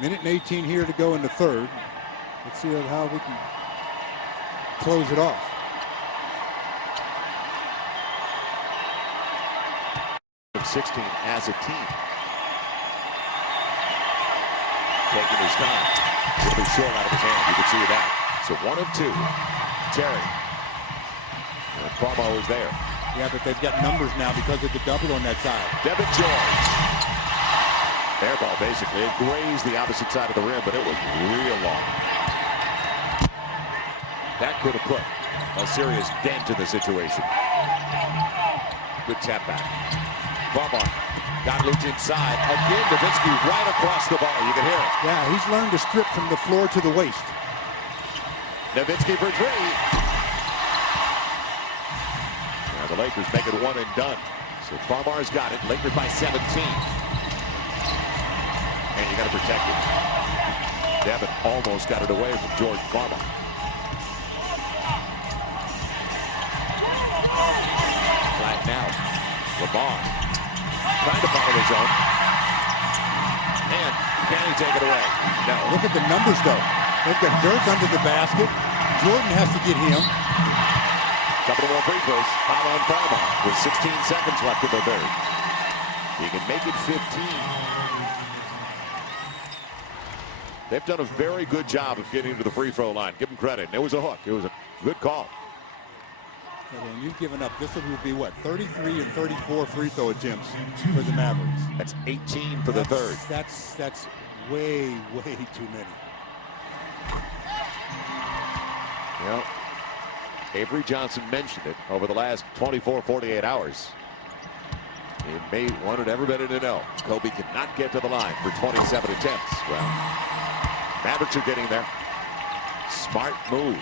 Minute and 18 here to go in the third. Let's see how we can close it off. Of 16 as a team. Taking his time. It'll be short out of his hand. You can see that. So 1 of 2. Terry. And Farmar was there. Yeah, but they've got numbers now because of the double on that side. Devin George. Air ball, basically. It grazed the opposite side of the rim, but it was real long. That could have put a serious dent in the situation. Good tap back. Farmar got loose inside. Again, Nowitzki right across the bar. You can hear it. Yeah, he's learned to strip from the floor to the waist. Nowitzki for three. Now the Lakers make it one and done. So Farmar's got it. Lakers by 17. And you got to protect it. Devin almost got it away from George Farmar. Flat now. Lamar trying to follow his own. And can he take it away? No. Look at the numbers, though. They've got Dirk under the basket. Jordan has to get him. Couple more free throws. Foul on Farmar with 16 seconds left in the third. He can make it 15. They've done a very good job of getting to the free throw line. Give them credit. And it was a hook. It was a good call. And you've given up. This will be what, 33 and 34 free throw attempts for the Mavericks. That's 18 for the third. That's way too many. Well, Avery Johnson mentioned it over the last 24, 48 hours. He wanted everybody to know Kobe could not get to the line for 27 attempts. Well, Mavericks are getting there. Smart move.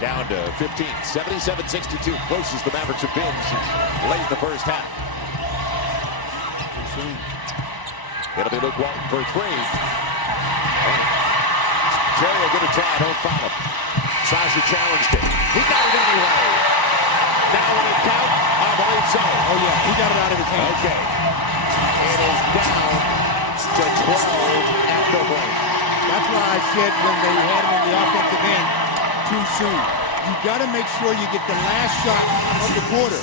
Down to 15, 77-62, closest the Mavericks have been since late in the first half. Too soon. It'll be Luke Walton for three. Jerry will get a try, don't foul him. Sasha challenged it. He got it anyway. Now will it count? I believe so. Oh yeah, he got it out of his hand. Okay. It is down to 12 at the break. That's why I said when they had him on the offensive end, too soon. You got to make sure you get the last shot of the quarter.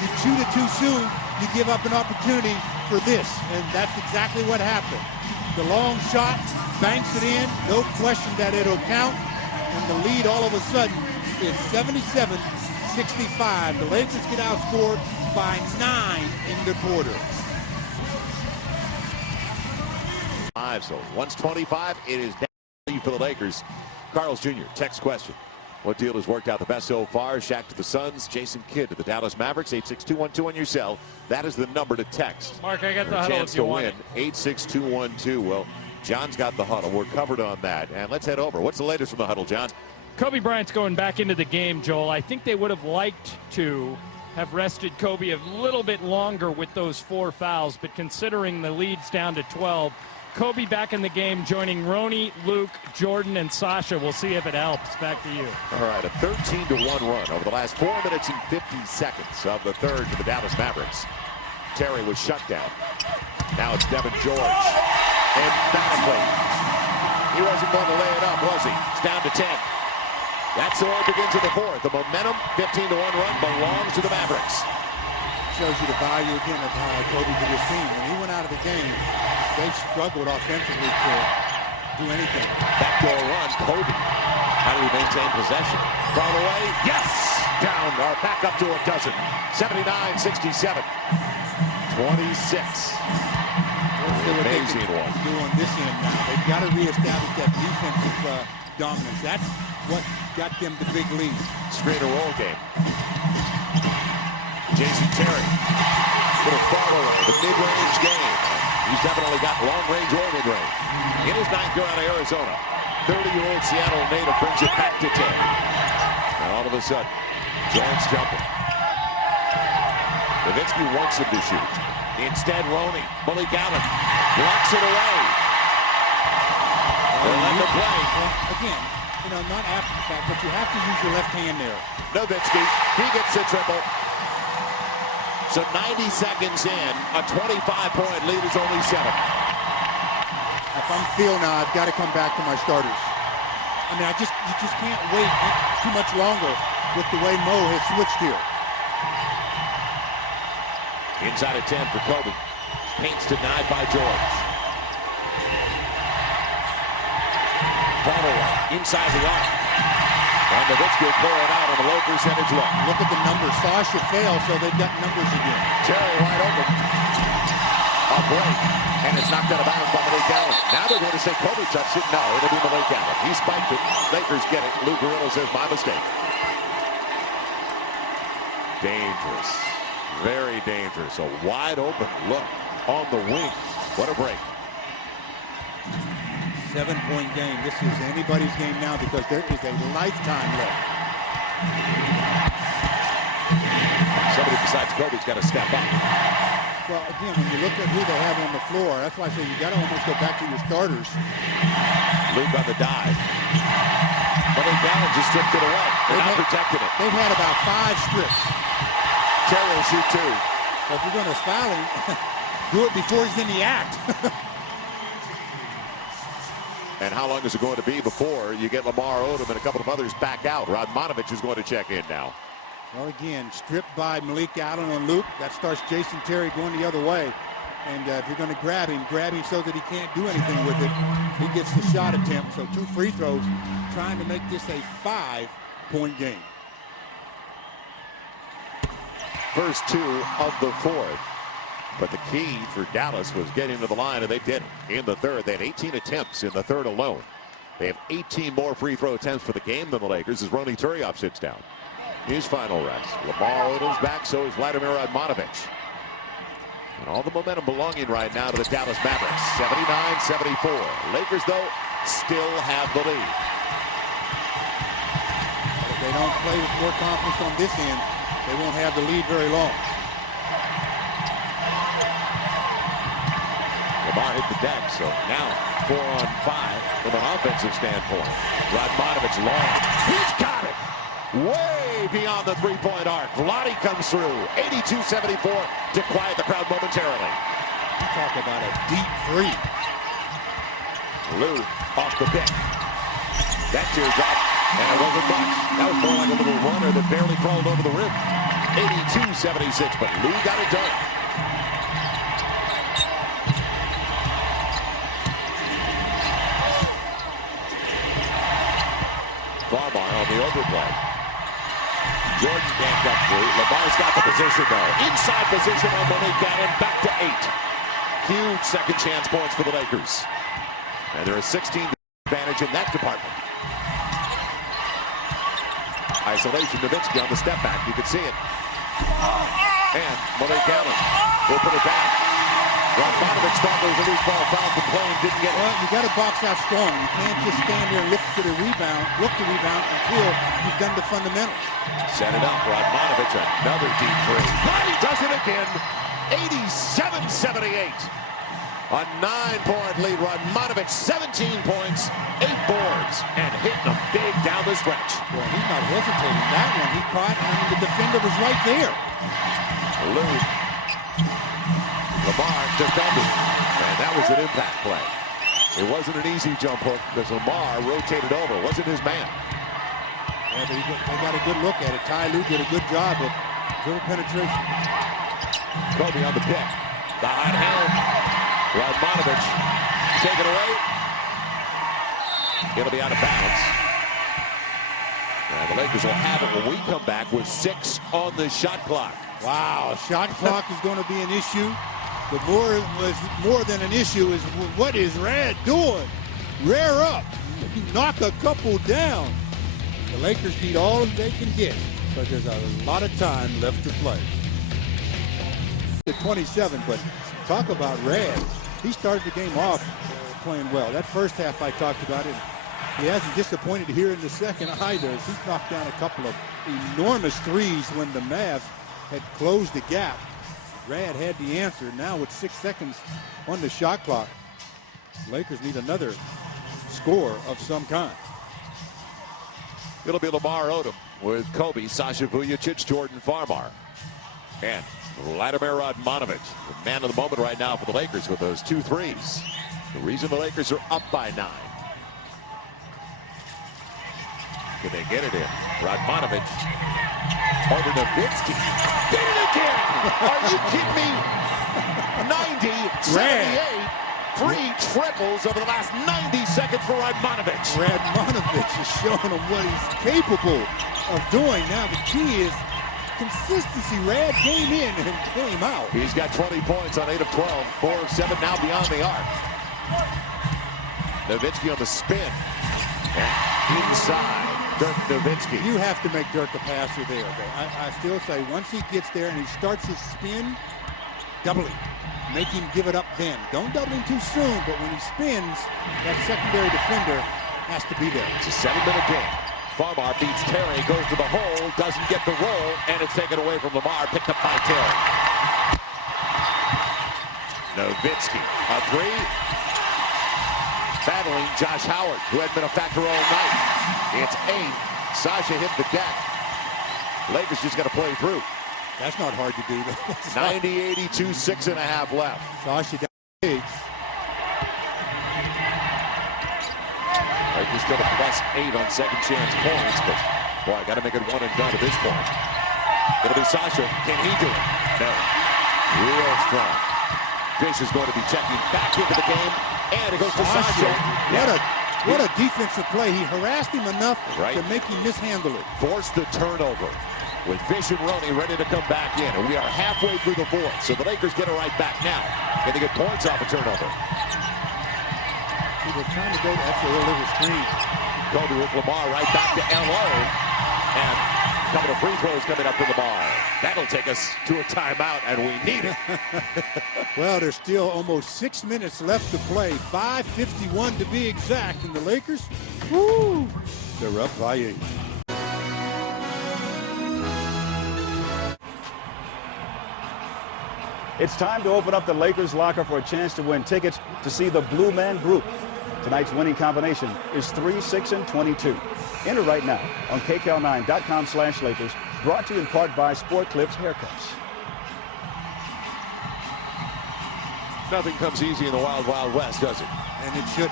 You shoot it too soon, you give up an opportunity for this, and that's exactly what happened. The long shot, banks it in, no question that it'll count, and the lead all of a sudden is 77-65. The Lakers get outscored by 9 in the quarter. 5, so once 25, it is down for the Lakers. Carl's Jr., text question. What deal has worked out the best so far? Shaq to the Suns, Jason Kidd to the Dallas Mavericks. 86212 on your cell. That is the number to text. Mark, I got the a huddle chance if you to want win. it. 86212. Well, John's got the huddle. We're covered on that. And let's head over. What's the latest from the huddle, John? Kobe Bryant's going back into the game, Joel. I think they would have liked to have rested Kobe a little bit longer with those 4 fouls, but considering the lead's down to 12, Kobe back in the game, joining Ronnie, Luke, Jordan, and Sasha. We'll see if it helps. Back to you. All right, a 13-1 run over the last 4 minutes and 50 seconds of the third for the Dallas Mavericks. Terry was shut down. Now it's Devin George. Emphatically. He wasn't going to lay it up, was he? It's down to 10. That's the way it begins in the fourth. The momentum, 15-1 run, belongs to the Mavericks. Shows you the value again of Kobe to this team. When he went out of the game, they struggled offensively to do anything. Backdoor run, Kobe. How do we maintain possession? Thrown away, yes! Down, or back up to a dozen. 79-67. 26. Amazing one. Do on this end now. They've got to reestablish that defensive dominance. That's what got them the big lead. Straight roll game. Jason Terry. Little fall away, the mid-range game. He's definitely got long-range or mid-range. In his 9th year out of Arizona, 30-year-old Seattle native brings it back to 10. And all of a sudden, Giants jumping. Nowitzki wants him to shoot. Instead, Roney, Bully Gallen, blocks it away. They'll let them play. Well, again, not after the fact, but you have to use your left hand there. Nowitzki, he gets the triple. So 90 seconds in, a 25-point lead is only 7. If I'm Phil now, I've got to come back to my starters. I mean, you just can't wait too much longer with the way Mo has switched here. Inside of 10 for Kobe. Paint's denied by George. Fall away, inside the arc. And Nowitzki will clear it out on the low percentage look. Look at the numbers. Sasha failed, so they've got numbers again. Terry wide open. A break. And it's knocked out of bounds by Malik Allen. Now they're going to say Kobe touched it. No, it'll be Malik Allen. He spiked it. Lakers get it. Lou Guerrillo says, my mistake. Dangerous. Very dangerous. A wide open look on the wing. What a break. 7-point game. This is anybody's game now because there is a lifetime left. Somebody besides Kobe's got to step up. Well, again, when you look at who they have on the floor, that's why I say you got to almost go back to your starters. Luke on the dive. Malik Allen just stripped it away. They're not protecting it. They've had about 5 strips. Terry will shoot 2. So if you're going to foul him, do it before he's in the act. And how long is it going to be before you get Lamar Odom and a couple of others back out? Radmanovic is going to check in now. Well, again, stripped by Malik Allen on Luke. That starts Jason Terry going the other way. And if you're going to grab him so that he can't do anything with it. He gets the shot attempt. So 2 free throws, trying to make this a 5-point game. First 2 of the 4th. But the key for Dallas was getting to the line, and they did it. In the third, they had 18 attempts in the third alone. They have 18 more free throw attempts for the game than the Lakers as Ronnie Turiaf sits down. His final rest. Lamar Odom's back, so is Vladimir Radmanovic. And all the momentum belonging right now to the Dallas Mavericks. 79-74. Lakers, though, still have the lead. But if they don't play with more confidence on this end, they won't have the lead very long. Lamar hit the deck, so now 4 on 5 from an offensive standpoint. Radmanovic long. He's got it! Way beyond the three-point arc. Vlade comes through. 82-74 to quiet the crowd momentarily. You talk about a deep 3. Lou off the pick. That teardrop, and it wasn't much. That was more like a little runner that barely crawled over the rim. 82-76, but Lou got it done. Farmar on the overplay. Jordan can't come through. Lamar's got the position, though. Inside position on Malik Allen. Back to 8. Huge second chance points for the Lakers. And there is 16 advantage in that department. Isolation, Nowitzki on the step back. You can see it. And Malik Allen will put it back. Radmanovic thought there was a loose ball foul from playing, didn't get it. Well, you got to box out strong. You can't just stand there and look to rebound until you've done the fundamentals. Set it up, Radmanovic, another deep 3. But he does it again. 87-78. A 9-point lead. Radmanovic, 17 points, 8 boards, and hitting them big down the stretch. Well, he's not hesitating. That one he caught, and the defender was right there. Lou. Lamar defended, and that was an impact play. It wasn't an easy jump hook because Lamar rotated over. It wasn't his man. Yeah, but they got a good look at it. Ty Lue did a good job of dribble penetration. Kobe on the pick. The hot hand. Radmanovic take it away. It'll be out of bounds. And the Lakers will have it when we come back with 6 on the shot clock. Wow, shot clock is going to be an issue. But more than an issue is what is Rad doing? Rear up. Knock a couple down. The Lakers need all they can get, but there's a lot of time left to play. 27, but talk about Rad. He started the game off playing well. That first half I talked about it. He hasn't disappointed here in the second either. He's knocked down a couple of enormous threes when the Mavs had closed the gap. Rad had the answer. Now with 6 seconds on the shot clock, Lakers need another score of some kind. It'll be Lamar Odom with Kobe, Sasha Vujacic, Jordan Farmar, and Vladimir Radmanovic, the man of the moment right now for the Lakers with those 2 threes. The reason the Lakers are up by 9. Can they get it in? Radmanovic over Nowitzki. Did it again! Are you kidding me? 90-78 3 triples over the last 90 seconds for Radmanovic. Radmanovic is showing him what he's capable of doing. Now the key is consistency. Rad game in and game out. He's got 20 points on 8 of 12. 4 of 7 now beyond the arc. Nowitzki on the spin. And inside. Dirk Nowitzki. You have to make Dirk a passer there, though. I still say once he gets there and he starts his spin, double him. Make him give it up then. Don't double him too soon, but when he spins, that secondary defender has to be there. It's a 7-minute game. Farmar beats Terry, goes to the hole, doesn't get the roll, and it's taken away from Lamar, picked up by Terry. Nowitzki, a 3. Battling Josh Howard, who hadn't been a factor all night. It's 8. Sasha hit the deck. Lakers just got to play through. That's not hard to do, though. 90-82, 6.5 left. Sasha down big. Lakers still a +8 on second chance points, but boy, I got to make it one and done at this point. It'll be Sasha. Can he do it? No. Real strong. Fish is going to be checking back into the game, and it goes to Sasha. What a defensive play. He harassed him enough to make him mishandle it. Forced the turnover with Fish and Roney ready to come back in, and we are halfway through the 4th, so the Lakers get it right back now. Can they get points off a turnover? He was trying to go to that's a little screen. Kobe with Lamar right back to LO, and a couple of free throws coming up for Lamar. That'll take us to a timeout, and we need it. Well, there's still almost 6 minutes left to play. 5:51 to be exact, and the Lakers, woo, they're up by 8. It's time to open up the Lakers locker for a chance to win tickets to see the Blue Man Group. Tonight's winning combination is 3, 6, and 22. Enter right now on KCAL9.com/Lakers. Brought to you in part by Sport Clips Haircuts. Nothing comes easy in the Wild Wild West, does it? And it should.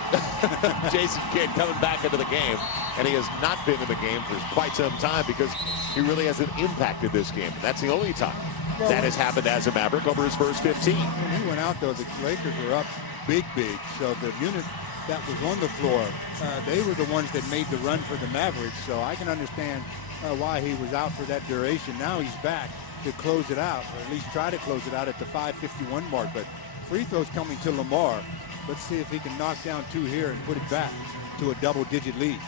Jason Kidd coming back into the game, and he has not been in the game for quite some time because he really hasn't impacted this game. And that's the only time that has happened as a Maverick over his first 15. When he went out, though, the Lakers were up big. So the unit that was on the floor, they were the ones that made the run for the Mavericks. So I can understand why he was out for that duration. Now he's back to close it out, or at least try to close it out at the 5:51 mark. But free throws coming to Lamar. Let's see if he can knock down 2 here and put it back to a double-digit lead.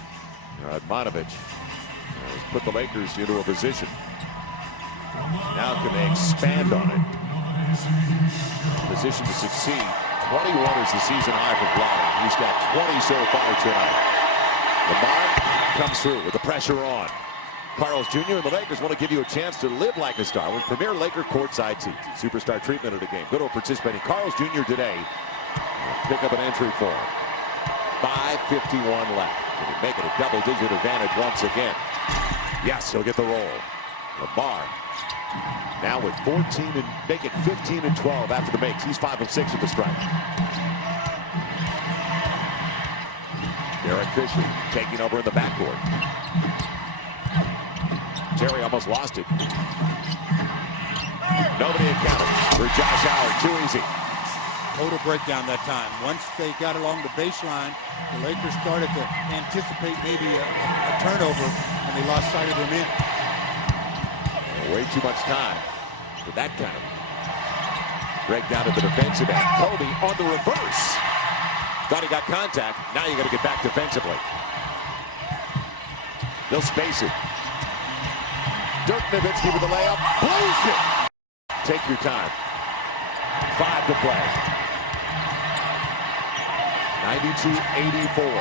Radmanovic has put the Lakers into a position. Now can they expand on it? Position to succeed. 21 is the season high for blocking. He's got 20 so far tonight. Lamar comes through with the pressure on. Carlos Jr. and the Lakers want to give you a chance to live like a star with premier Laker courtside seats. Superstar treatment of the game. Go to a participating Carlos Jr. today. Pick up an entry for him. 5:51 left. Can he make it a double-digit advantage once again? Yes, he'll get the roll. Lamar now with 14 and make it 15 and 12 after the makes. He's 5 of 6 at the strike. Derek Fisher taking over in the backcourt. Terry almost lost it. Nobody accounted for Josh Howard. Too easy. Total breakdown that time. Once they got along the baseline, the Lakers started to anticipate maybe a turnover, and they lost sight of their men. Way too much time for that kind of breakdown at the defensive end. Kobe on the reverse. Thought he got contact. Now you got to get back defensively. They'll space it. Dirk Nowitzki with the layup. Blows it. Take your time. 5 to play. 92-84.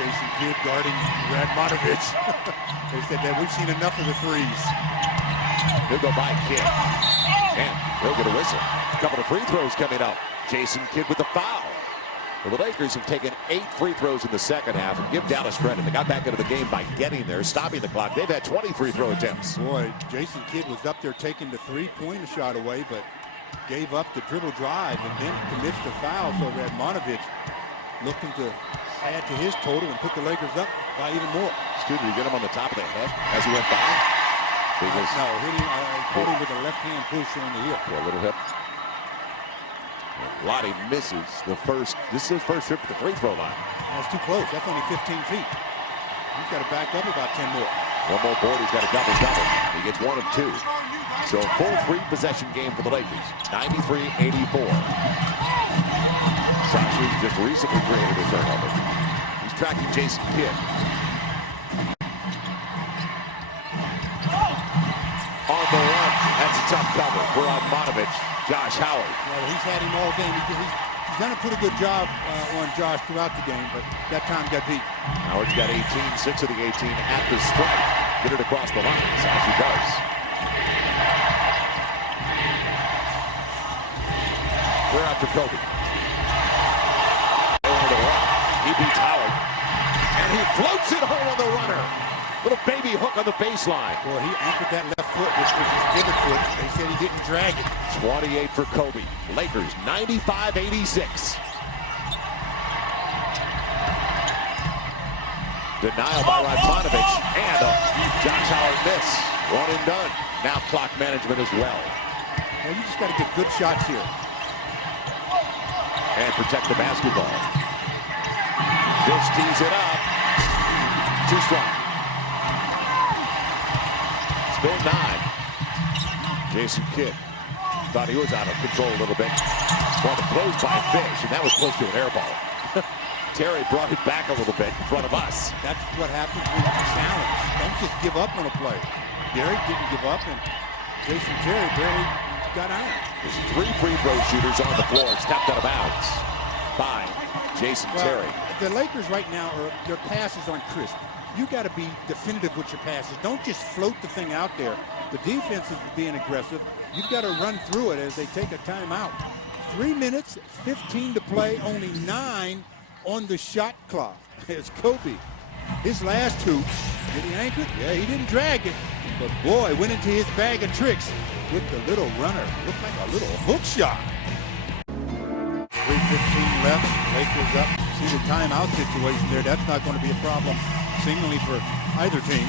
Jason Kidd guarding Radmanovic. They said that we've seen enough of the threes. He'll go by Kidd. And he'll get a whistle. A couple of free throws coming up. Jason Kidd with the foul. Well, the Lakers have taken 8 free throws in the second half, and give Dallas credit. They got back into the game by getting there, stopping the clock. They've had 20 free throw attempts. Boy, Jason Kidd was up there taking the three-pointer shot away, but gave up the dribble drive and then commits the foul. So Radmanovic looking to add to his total and put the Lakers up by even more. Stu, did you get him on the top of the head as he went by? No, hit him with a left-hand push on the hip. Yeah, a little hip. Lottie misses the first. This is his first trip to the free throw line. That's too close. That's only 15 feet. He's got to back up about 10 more. One more board. He's got a double-double. He gets 1 of 2. So a full 3-possession game for the Lakers. 93-84. Sasha's just recently created a turnover. He's tracking Jason Kidd. On the run. That's a tough cover for Radmanovic. Josh Howard. Well, he's had him all game. He's done a pretty good job on Josh throughout the game, but that time got beat. Howard's got 18, 6 of the 18 at the stripe. Get it across the line. Sasha does. We're after Kobe. Over the run. He beats Howard. And he floats it home on the runner. Little baby hook on the baseline. Well, he anchored that left foot, which was his pivot foot. They said he didn't drag it. 28 for Kobe. Lakers 95-86. Denial by Radmanovic. And a Josh Howard miss. 1 and done. Now clock management as well. Well, you just got to get good shots here. And protect the basketball. Fish tees it up. Too strong. Still 9. Jason Kidd thought he was out of control a little bit. Wanted to close by Fish, and that was close to an air ball. Terry brought it back a little bit in front of us. That's what happens when you challenge. Don't just give up on a play. Derek didn't give up, and Jason Terry barely got out. There's 3 free throw shooters on the floor. Stepped out of bounds by Jason Terry. The Lakers right now, their passes aren't crisp. You got to be definitive with your passes. Don't just float the thing out there. The defense is being aggressive. You've got to run through it as they take a timeout. 3 minutes, 15 to play, only 9 on the shot clock. It's Kobe. His last 2, did he anchor it? Yeah, he didn't drag it. But boy, went into his bag of tricks with the little runner. Looked like a little hook shot. 3:15 left. Lakers up. See the timeout situation there. That's not going to be a problem singly for either team.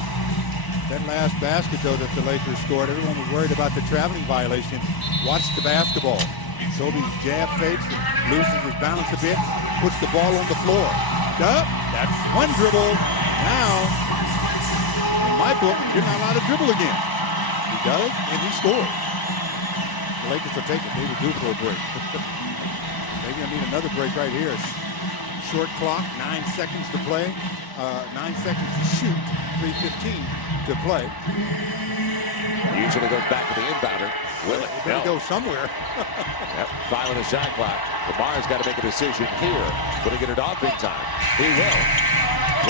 That last basket, though, that the Lakers scored, everyone was worried about the traveling violation. Watch the basketball. Kobe's jab fakes and loses his balance a bit, puts the ball on the floor. Up. That's 1 dribble. Now, in my book, you're not allowed to dribble again. He does, and he scores. The Lakers will take it. Maybe due for a break. Maybe I need another break right here. Short clock, 9 seconds to play. 9 seconds to shoot, 3:15 to play. Usually goes back to the inbounder. Will it? Better go somewhere. Yep, filing the shot clock. Lamar's got to make a decision here. Will he get it off in time? He will.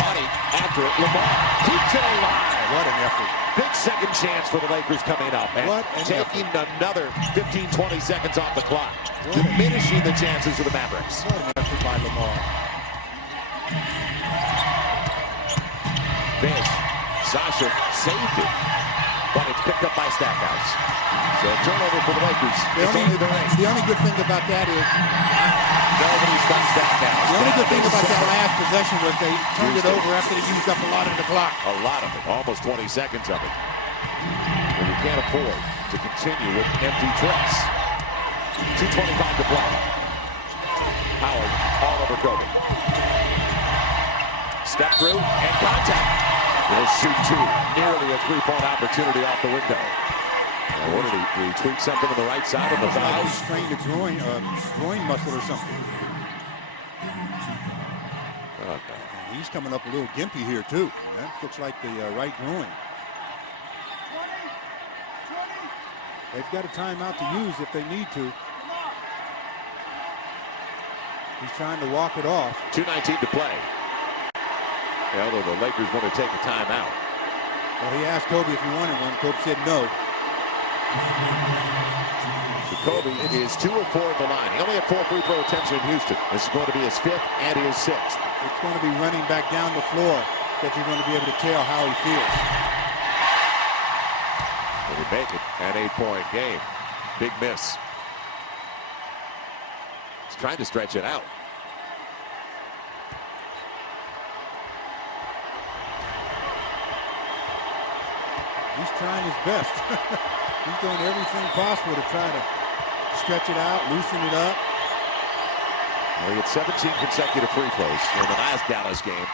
Roddy after it. Lamar keeps it alive. What an effort. Big second chance for the Lakers coming up. And taking another 15, 20 seconds off the clock. Diminishing the chances of the Mavericks. What an effort by Lamar. Fish. Sasha saved it. But it's picked up by Stackhouse. So turnover for the Lakers. The only good thing about that is nobody stopped Stackhouse. The only good thing about that last possession was they turned it over after they used up a lot of the clock. A lot of it. Almost 20 seconds of it. And you can't afford to continue with empty trips. 2:25 to play. Howard all over Kobe. Step through and contact. He'll shoot 2. Nearly a 3-point opportunity off the window. Now, what did he tweak something on the right side of the thigh? He strained a groin muscle or something. Oh, no. He's coming up a little gimpy here too. That looks like the right groin. They've got a timeout to use if they need to. He's trying to walk it off. 2:19 to play. Although the Lakers want to take a timeout. Well, he asked Kobe if he wanted one. Kobe said no. So Kobe is 2 of 4 at the line. He only had 4 free throw attempts in Houston. This is going to be his 5th and his 6th. It's going to be running back down the floor that you're going to be able to tell how he feels. Will he make it an 8-point game? Big miss. He's trying to stretch it out. He's trying his best. He's doing everything possible to try to stretch it out, loosen it up. Well, he had 17 consecutive free throws in the last Dallas game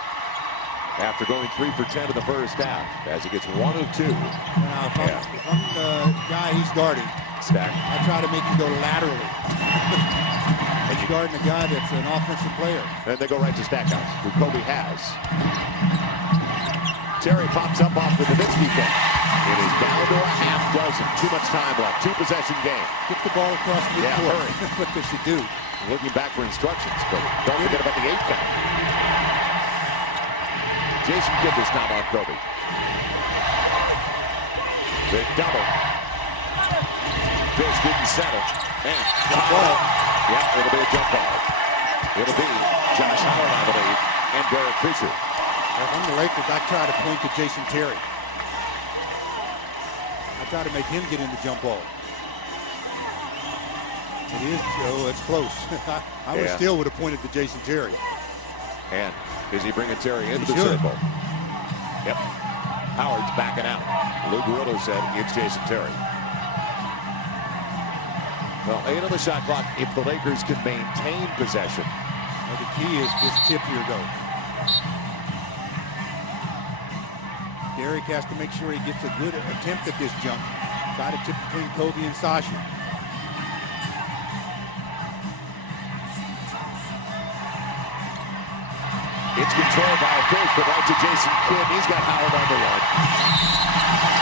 after going 3 for 10 in the first half, as he gets 1 of 2. Now, if I'm the guy he's guarding, Stack. I try to make him go laterally. And he's guarding a guy that's an offensive player. And they go right to Stackhouse, who Kobe has. Terry pops up off the Nowitzki pick. It is down to a half dozen. Too much time left. 2-possession game. Get the ball across midcourt. Yeah, hurry. That's what they should do. Looking back for instructions, but don't forget about the 8 count. Jason Kidd this time on Kobe. Big double. Fish didn't settle. And jump ball. Yeah, it'll be a jump ball. It'll be Josh Howard, I believe, and Derek Fisher. If I'm the Lakers, I try to point to Jason Terry. I try to make him get in the jump ball. It is, Joe. It's close. I still would have pointed to Jason Terry. And is he bringing Terry into the circle? Yep. Howard's backing out. Lou Guerrillo said it's Jason Terry. Well, 8 on the shot clock if the Lakers can maintain possession. Well, the key is this tip here, though. Derek has to make sure he gets a good attempt at this jump. Try to tip between Kobe and Sasha. It's controlled by a Fish, but right to Jason Kidd. He's got Howard on the run.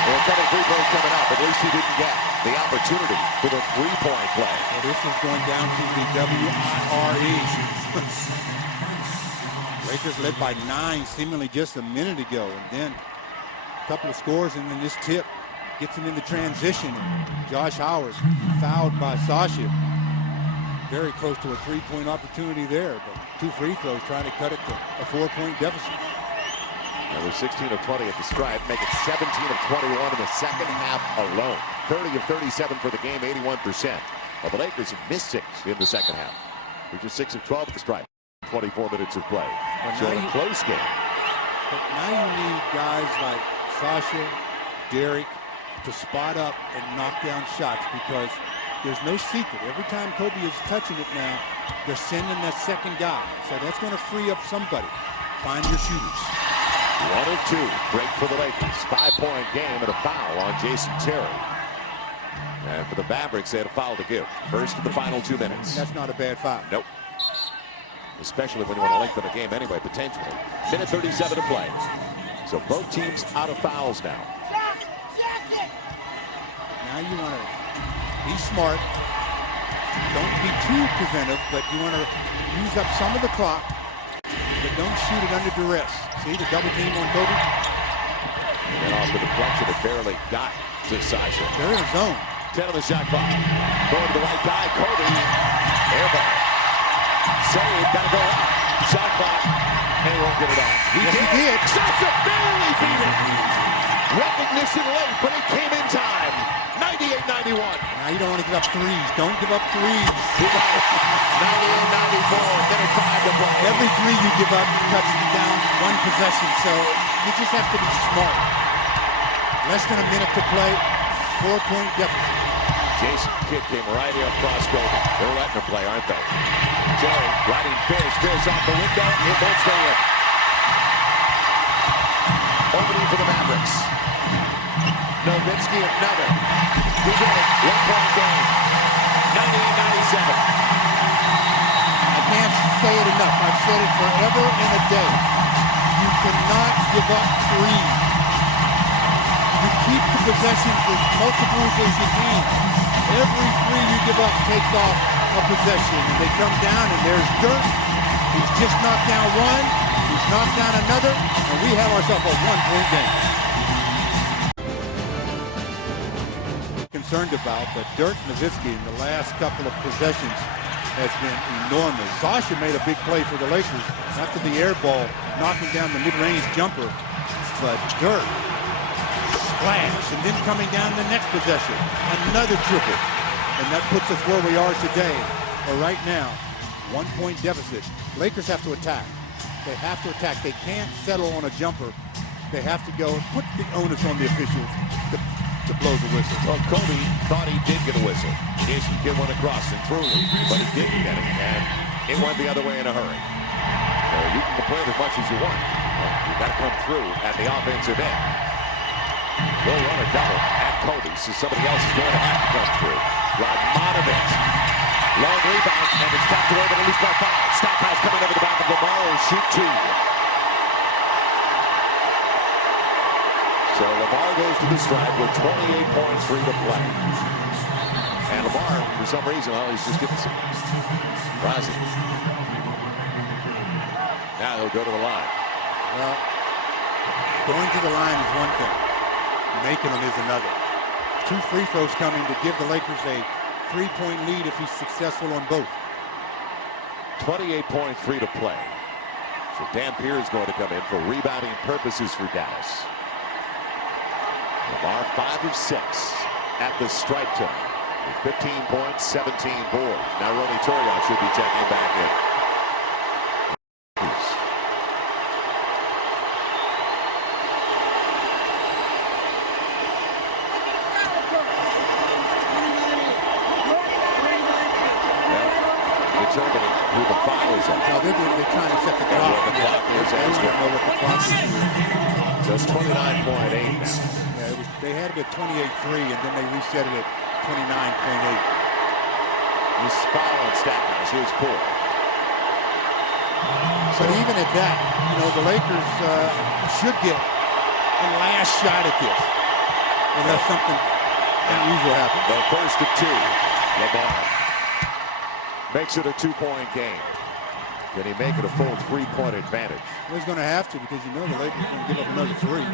Well, a couple of free throws coming up. At least he didn't get the opportunity for the three-point play. Well, this is going down to the WIRE. Lakers led by 9 seemingly just a minute ago. And then a couple of scores, and then this tip gets him in the transition. And Josh Howard fouled by Sasha. Very close to a 3-point opportunity there, but 2 free throws trying to cut it to a 4-point deficit. Now they're 16 of 20 at the stripe, make it 17 of 21 in the second half alone. 30 of 37 for the game, 81%. Well, the Lakers have missed 6 in the second half. They're just 6 of 12 at the stripe. 24 minutes of play. So a close game. But now you need guys like Sasha, Derek to spot up and knock down shots, because there's no secret. Every time Kobe is touching it now, they're sending that second guy. So that's going to free up somebody. Find your shooters. 1 of 2. Break for the Lakers. 5-point game and a foul on Jason Terry. And for the Mavericks, they had a foul to give. First in the final 2 minutes. That's not a bad foul. Nope. Especially when you want to lengthen the game anyway, potentially. Minute 37 to play. So both teams out of fouls now. Now you want to be smart. Don't be too preventive, but you want to use up some of the clock, but don't shoot it under duress. See the double team on Kobe? And then off the deflection, it barely got to Sasha. They're in a zone. 10 on the shot clock. Going to the right guy, Kobe. Air ball. Save, gotta go up. Shot clock, and he won't get it off. He did. Sasha barely beat it. Recognition late, but it came in time. 98-91. Now you don't want to give up threes. Don't give up threes. He got it. 98-94. Minute 5 to play. Every 3 you give up cuts you down 1 possession. So you just have to be smart. Less than a minute to play. 4-point deficit. Jason Kidd came right here across Kobe. They're letting him play, aren't they? Terry riding Fish. Fish off the window. It won't stay in. Opening for the Mavericks. Nowitzki, another. We get it. 1-point game. 98-97. I can't say it enough. I've said it forever and a day. You cannot give up threes. You keep the possessions as multiples as you can. Every 3 you give up takes off a possession. And they come down, and there's Dirk. He's just knocked down 1. He's knocked down another. And we have ourselves a 1-point game. Concerned about, but Dirk Nowitzki in the last couple of possessions has been enormous. Sasha made a big play for the Lakers after the air ball, knocking down the mid-range jumper. But Dirk, splash, and then coming down the next possession, another triple. And that puts us where we are today. But right now, 1-point deficit. Lakers have to attack. They have to attack. They can't settle on a jumper. They have to go and put the onus on the officials to blow the whistle. Well, Kobe thought he did get a whistle. Jason Kidd went across and through, but he didn't get it. And it went the other way in a hurry. So you can complain as much as you want. You've got to come through at the offensive end. We'll run a double at Kobe, so somebody else is going to have to come through. Radmanovic. Long rebound, and it's tapped away, but at least by foul. Stackhouse coming over the back of Lamar will shoot two. So Lamar goes to the stripe with 28.3 to play. And Lamar, for some reason, well, he's just getting some rising. Now he'll go to the line. Well, going to the line is one thing. Making them is another. 2 free throws coming to give the Lakers a 3-point lead if he's successful on both. 28.3 to play. So Dampier is going to come in for rebounding purposes for Dallas. Lamar 5 of 6 at the stripe time with 15 points, 17 boards. Now Ronnie Turiaf should be checking back in. Determining who the foul is at. No, they're trying to set the clock. What the clock is They as don't well. know what the clock is. So it's 29.8 now. Yeah, they had it at 28.3, and then they reset it at 29.8. You spot on Stackhouse. Here's 4. But even at that, you know, the Lakers should get a last shot at this, unless something unusual happens. The first of 2. Lamar makes it a 2-point game. Can he make it a full 3-point advantage? Well, he's going to have to, because you know the Lakers are going to give up another 3.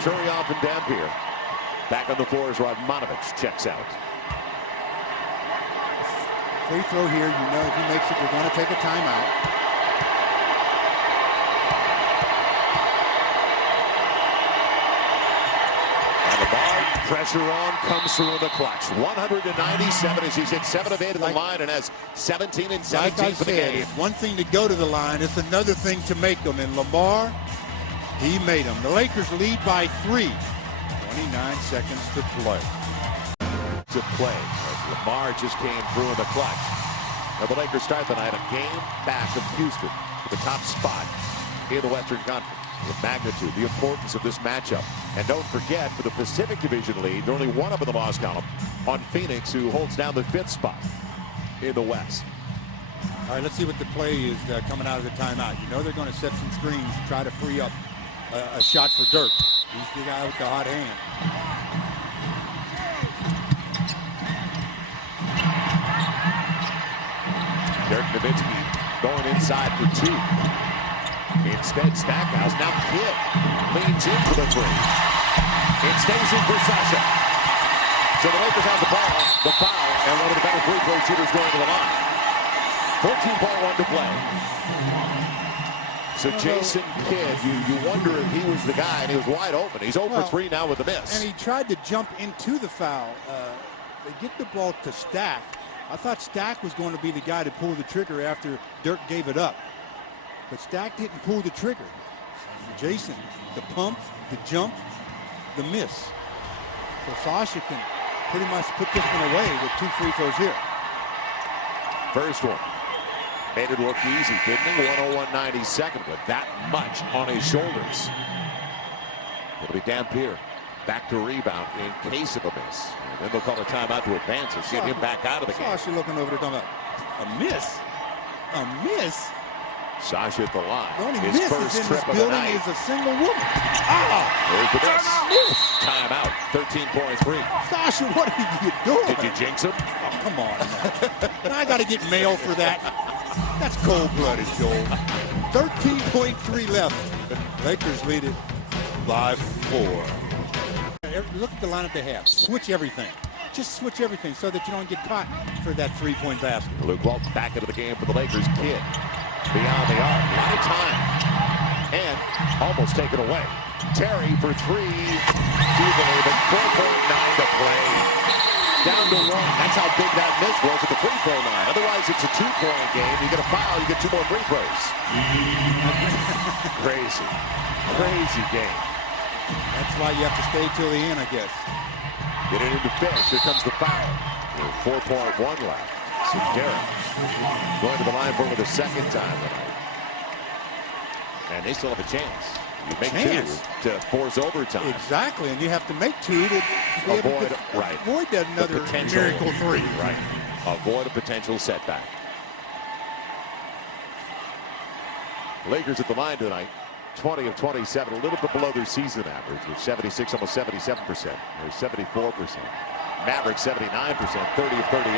Turiaf and Dampier. Back on the floor as Radmanovic checks out. Free throw here, you know if he makes it, they're going to take a timeout. Pressure on, comes through in the clutch. 197 as he's hit 7 of 8 at the line and has 17 and 17 for the game. It's one thing to go to the line, it's another thing to make them. And Lamar, he made them. The Lakers lead by 3. 29 seconds to play. As Lamar just came through in the clutch. Now the Lakers start the night a game back of Houston for the top spot in the Western Conference. The magnitude, the importance of this matchup. And don't forget, for the Pacific Division lead, they're only one up in the loss column on Phoenix, who holds down the 5th spot in the West. All right, let's see what the play is coming out of the timeout. You know they're going to set some screens to try to free up a shot for Dirk. He's the guy with the hot hand. Dirk Nowitzki going inside for 2. Instead, Stackhouse, now Kidd leans in for the 3. It stays in for Sasha. So the Lakers have the ball, the foul, and one of the better free throw shooters going to the line. 14.1 to play. So Jason Kidd, you wonder if he was the guy, and he was wide open. He's 0 for 3 now with a miss. And he tried to jump into the foul. They get the ball to Stack. I thought Stack was going to be the guy to pull the trigger after Dirk gave it up. But Stack didn't pull the trigger. Jason, the pump, the jump, the miss. So Sasha can pretty much put this one away with 2 free throws here. First one. Made it look easy, didn't he? 101.92 with that much on his shoulders. It'll be Dampier. Back to rebound in case of a miss. And then they'll call a timeout to advance and get him back out of the game. Sasha looking over there talking about a miss. A miss? Sasha at the line. The only His miss first is in trip this of the building night. is a single woman. Ah! There's the miss. Miss. Timeout. 13.3. Sasha, what are you doing? Did you jinx him? Oh, come on. Now I got to get mail for that. That's cold-blooded, Joel. 13.3 left. Lakers lead it by 4. Look at the lineup they have. Switch everything. Just switch everything so that you don't get caught for that 3-point basket. Luke Walton back into the game for the Lakers. Kidd beyond the arc. A lot of time. And almost taken away. Terry for 3. Do you believe it? 4.9 to play. Down to 1. That's how big that miss was at the free throw line. Otherwise, it's a 2-point game. You get a foul, you get 2 more free throws. Crazy. Crazy game. That's why you have to stay till the end, I guess. Get it into finish. Here comes the foul. 4.1 left. and Derek going to the line for the second time tonight. And they still have a chance. You make two to force overtime. Exactly, and you have to make two to be able to avoid that another miracle three. Right. Avoid a potential setback. Lakers at the line tonight. 20 of 27, a little bit below their season average with 76, almost 77%, or 74%. Mavericks 79%, 30 of 38.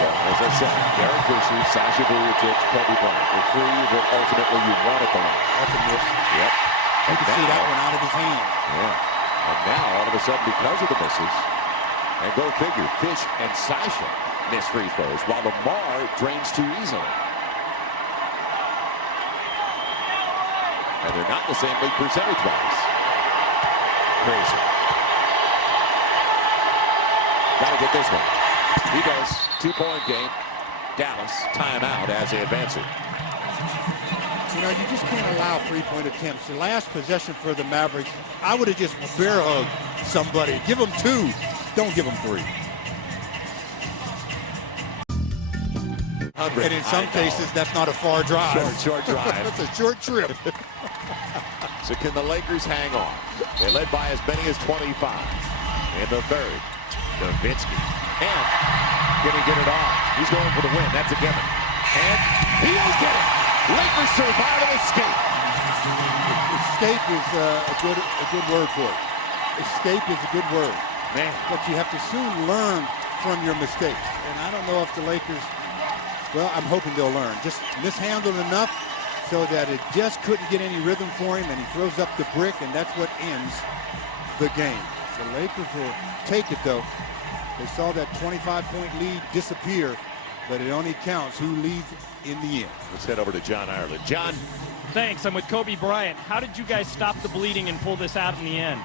So, as I said, Derek Fisher, Sasha Vujacic, Kobe Bryant, the three that ultimately you want at the line. That's a miss. Yep. You can see that one out of his hand. Yeah. And now, all of a sudden, because of the misses, and go figure, Fish and Sasha miss free throws, while Lamar drains too easily. And they're not in the same league percentage-wise. Crazy. Got to get this one. He does. 2-point game. Dallas timeout as they advance it. You know, you just can't allow three-point attempts. The last possession for the Mavericks, I would have just bear hugged somebody. Give them two. Don't give them three. And in some cases, that's not a far drive. Short drive. That's a short trip. So can the Lakers hang on? They led by as many as 25 in the third. Nowitzki. And can he get it off? He's going for the win. That's a given. And he'll get it. Lakers survive an escape. Escape is a good word for it. Escape is a good word. Man. But you have to soon learn from your mistakes. And I don't know if the Lakers, well, I'm hoping they'll learn. Just mishandled enough so that it just couldn't get any rhythm for him, and he throws up the brick, and that's what ends the game. The Lakers will take it, though. They saw that 25-point lead disappear, but it only counts who leads in the end. Let's head over to John Ireland. John. Thanks. I'm with Kobe Bryant. How did you guys stop the bleeding and pull this out in the end?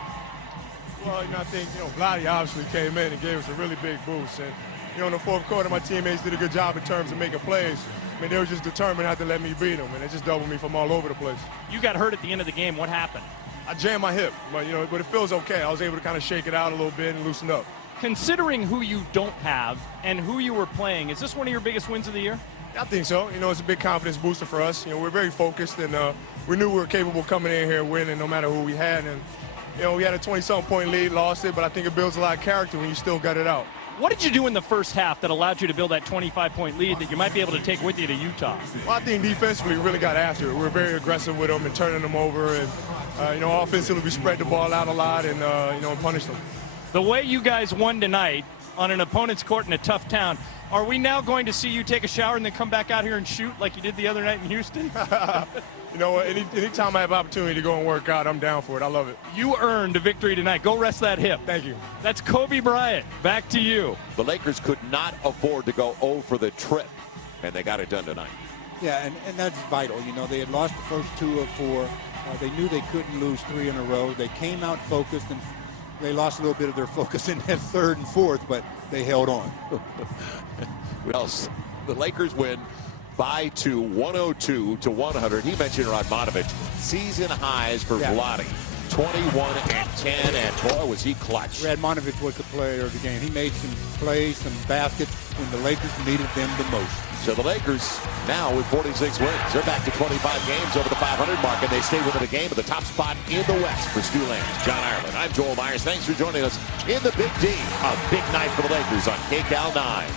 Well, I think, Vladdy obviously came in and gave us a really big boost. And, in the fourth quarter, my teammates did a good job in terms of making plays. I mean, they were just determined not to let me beat them, and they just doubled me from all over the place. You got hurt at the end of the game. What happened? I jammed my hip, but it feels okay. I was able to kind of shake it out a little bit and loosen up. Considering who you don't have and who you were playing, is this one of your biggest wins of the year? I think so. It's a big confidence booster for us. We're very focused, and we knew we were capable of coming in here and winning no matter who we had. And, we had a 20-something point lead, lost it, but I think it builds a lot of character when you still got it out. What did you do in the first half that allowed you to build that 25-point lead that you might be able to take with you to Utah? Well, I think defensively we really got after it. We were very aggressive with them and turning them over. And, offensively we spread the ball out a lot and, punished them. The way you guys won tonight on an opponent's court in a tough town, are we now going to see you take a shower and then come back out here and shoot like you did the other night in Houston? Anytime I have opportunity to go and work out, I'm down for it. I love it. You earned a victory tonight. Go rest that hip. Thank you. That's Kobe Bryant. Back to you. The Lakers could not afford to go 0 for the trip, and they got it done tonight. Yeah, and that's vital. They had lost the first 2 of 4. They knew they couldn't lose 3 in a row. They came out focused, and they lost a little bit of their focus in that third and fourth, but they held on. Well, the Lakers win by 2, 102-100. He mentioned Radmanovic. Season highs for Vladdy. 21 and 10, and boy, was he clutch. Radmanovic was the player of the game. He made some plays, some baskets when the Lakers needed them the most. So the Lakers now with 46 wins. They're back to 25 games over the 500 mark, and they stay within a game of the top spot in the West for Stu Lance. John Ireland. I'm Joel Myers. Thanks for joining us in the Big D. A big night for the Lakers on KCAL 9.